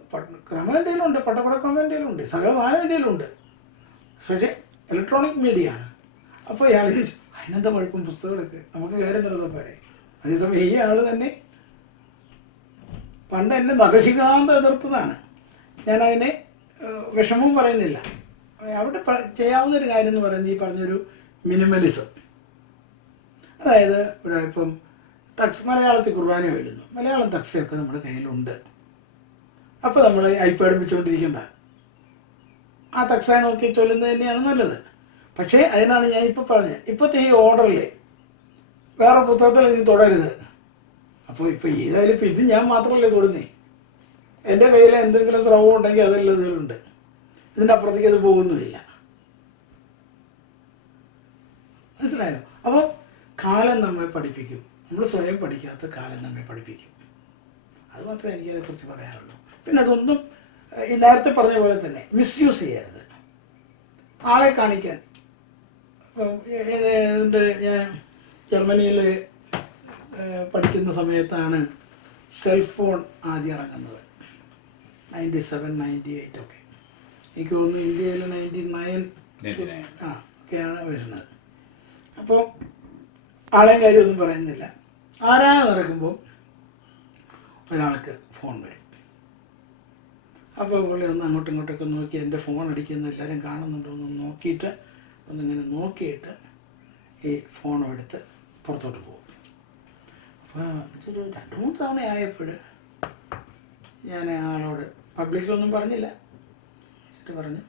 ക്രമം എന്തെങ്കിലുമുണ്ട്, പട്ടക്കുട ക്രമം എന്തെങ്കിലുമുണ്ട്, സകല സാധനം എന്തെങ്കിലുമുണ്ട്, പക്ഷേ ഇലക്ട്രോണിക് മീഡിയ ആണ്. അപ്പോൾ ഇയാൾ ചോദിച്ചു അതിനെന്താ കുഴപ്പം, പുസ്തകങ്ങളൊക്കെ നമുക്ക് കയറി നിർത്താൻ പോരെ. അതേസമയം ഈ ആൾ തന്നെ പണ്ട് എന്നെ നഖശികാന്തം എതിർത്തതാണ്. ഞാനതിനെ വിഷമവും പറയുന്നില്ല. അവിടെ ചെയ്യാവുന്നൊരു കാര്യം എന്ന് പറയുന്നത് ഈ പറഞ്ഞൊരു മിനിമലിസം. അതായത് ഇവിടെ ഇപ്പം മലയാളത്തിൽ കുർബാന ചൊല്ലുന്നു, മലയാളം തക്സയൊക്കെ നമ്മുടെ കയ്യിലുണ്ട്. അപ്പോൾ നമ്മൾ ഐപാഡ് വെച്ചുകൊണ്ടിരിക്കേണ്ട, ആ തക്സ നോക്കി ചൊല്ലുന്നത് തന്നെയാണ് നല്ലത്. പക്ഷേ അതിനാണ് ഞാൻ ഇപ്പോൾ പറഞ്ഞത്, ഇപ്പോഴത്തെ ഈ ഓർഡറിൽ വേറെ പുസ്തകത്തിൽ നീ തുടരുത്. അപ്പോൾ ഇപ്പോൾ ഏതായാലും ഇപ്പോൾ ഇത് ഞാൻ മാത്രമല്ലേ തൊടുന്നേ, എൻ്റെ കയ്യിൽ എന്തെങ്കിലും സ്രവം ഉണ്ടെങ്കിൽ അതെല്ലാം ഇതിലുണ്ട്, ഇതിനപ്പുറത്തേക്ക് അത് പോകുന്നുമില്ല. മനസ്സിലായോ? അപ്പോൾ കാലം നമ്മെ പഠിപ്പിക്കും, നമ്മൾ സ്വയം പഠിക്കാത്ത കാലം നമ്മെ പഠിപ്പിക്കും. അത് മാത്രമേ എനിക്കതിനെക്കുറിച്ച് പറയാനുള്ളൂ. പിന്നെ അതൊന്നും ഈ നേരത്തെ പറഞ്ഞ പോലെ തന്നെ മിസ്യൂസ് ചെയ്യരുത് ആളെ കാണിക്കാൻ. ഞാൻ ജർമ്മനിയിൽ പഠിക്കുന്ന സമയത്താണ് സെൽഫോൺ ആദ്യം ഇറങ്ങുന്നത്, 97, 98 ഒക്കെ. എനിക്ക് തോന്നുന്നു ഇന്ത്യയിൽ 99 ഒക്കെയാണ് വരുന്നത്. അപ്പോൾ ആളെയും കാര്യമൊന്നും പറയുന്നില്ല. ആരാധന നടക്കുമ്പോൾ ഒരാൾക്ക് ഫോൺ വരും. അപ്പോൾ പുള്ളി ഒന്ന് അങ്ങോട്ടും ഇങ്ങോട്ടൊക്കെ നോക്കി എൻ്റെ ഫോൺ അടിക്കുന്ന എല്ലാവരും കാണുന്നുണ്ടോ എന്ന് നോക്കിയിട്ട് ഒന്നിങ്ങനെ നോക്കിയിട്ട് ഈ ഫോൺ എടുത്ത് പുറത്തോട്ട് പോകും. അപ്പോൾ ഇതൊരു 2-3 തവണ ആയപ്പോൾ ഞാൻ ആളോട് പബ്ലിക്കിലൊന്നും പറഞ്ഞില്ല, പറഞ്ഞു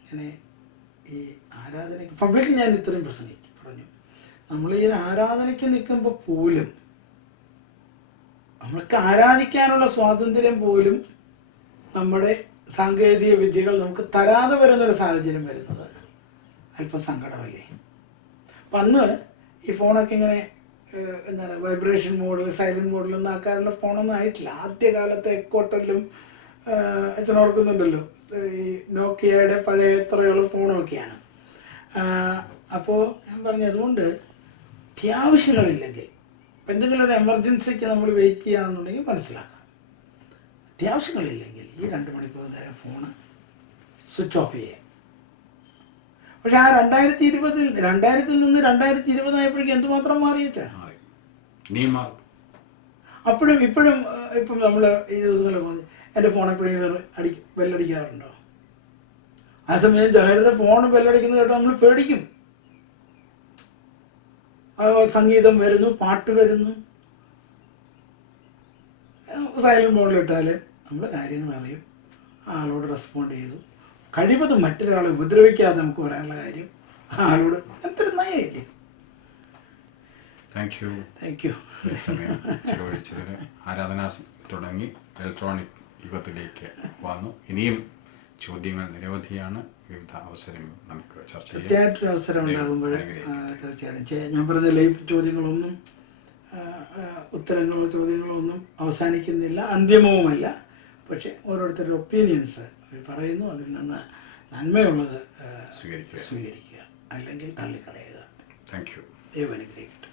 ഇങ്ങനെ ഈ ആരാധനയ്ക്ക് പബ്ലിക്കിൽ ഞാൻ ഇത്രയും പറഞ്ഞു, നമ്മൾ ഈ ആരാധനയ്ക്ക് നിൽക്കുമ്പോൾ പോലും നമ്മൾക്ക് ആരാധിക്കാനുള്ള സ്വാതന്ത്ര്യം പോലും നമ്മുടെ സാങ്കേതിക വിദ്യകൾ നമുക്ക് തരാതെ വരുന്നൊരു സാഹചര്യം വരുന്നത് അല്പം സങ്കടമല്ലേ. അപ്പം അന്ന് ഈ ഫോണൊക്കെ ഇങ്ങനെ എന്താണ് വൈബ്രേഷൻ മോഡിൽ, സൈലൻറ്റ് മോഡിലൊന്നും ആക്കാനുള്ള ഫോണൊന്നും ആയിട്ടില്ല. ആദ്യകാലത്തെ എക്കോട്ടലും ഓർക്കുന്നുണ്ടല്ലോ, ഈ നോക്കിയയുടെ പഴയ എത്രയുള്ള ഫോണൊക്കെയാണ്. അപ്പോൾ ഞാൻ പറഞ്ഞു, അതുകൊണ്ട് അത്യാവശ്യങ്ങളില്ലെങ്കിൽ, ഇപ്പം എന്തെങ്കിലും ഒരു എമർജൻസിക്ക് നമ്മൾ വെയിറ്റ് ചെയ്യുകയാണെന്നുണ്ടെങ്കിൽ മനസ്സിലാക്കാം. അത്യാവശ്യങ്ങളില്ലെങ്കിൽ ഈ 2 മണിക്കൂർ നേരം ഫോണ് സ്വിച്ച് ഓഫ് ചെയ്യുക. പക്ഷെ ആ 2000-ൽ നിന്ന് 2020 ആയപ്പോഴേക്കും എന്തുമാത്രം മാറിയേച്ചാ. അപ്പോഴും ഇപ്പം നമ്മൾ ഈ ദിവസങ്ങളിൽ എൻ്റെ ഫോൺ എപ്പോഴെങ്കിലും ബെല്ലടിക്കാറുണ്ടോ? ആ സമയം ചിലരുടെ ഫോൺ ബെല്ലടിക്കുന്നത് കേട്ടോ നമ്മൾ പേടിക്കും. സംഗീതം വരുന്നു, പാട്ട് വരുന്നു, സൈലൻറ്റ് മോഡിലിട്ടാൽ നമ്മൾ കാര്യങ്ങൾ അറിയും, ആളോട് റെസ്പോണ്ട് ചെയ്തു. കഴിവതും മറ്റൊരാളെ ഉപദ്രവിക്കാതെ നമുക്ക് പറയാനുള്ള കാര്യം ആളോട് എന്തൊരു നയായിരിക്കും. Thank you. ചിലവഴിച്ചതിന്. ആരാധന തുടങ്ങി ഇലക്ട്രോണിക് യുഗത്തിലേക്ക് വന്നു. ഇനിയും ചോദ്യങ്ങൾ നിരവധിയാണ്, വിവിധ അവസരങ്ങൾ നമുക്ക് ചർച്ച ചെയ്യാം. തീർച്ചയായിട്ടും അവസരം ഉണ്ടാകുമ്പോൾ തീർച്ചയായിട്ടും ഞാൻ പറഞ്ഞ ലൈവ് ചോദ്യങ്ങളൊന്നും ഉത്തരങ്ങളോ ചോദ്യങ്ങളോ ഒന്നും അവസാനിക്കുന്നില്ല, അന്തിമവുമല്ല. പക്ഷേ ഓരോരുത്തരുടെ ഒപ്പീനിയൻസ് പറയുന്നു, അതിൽ നിന്ന് നന്മയുള്ളത് സ്വീകരിക്കുക, അല്ലെങ്കിൽ തള്ളിക്കളയുക. Thank you. ദൈവം അനുഗ്രഹിക്കട്ടെ.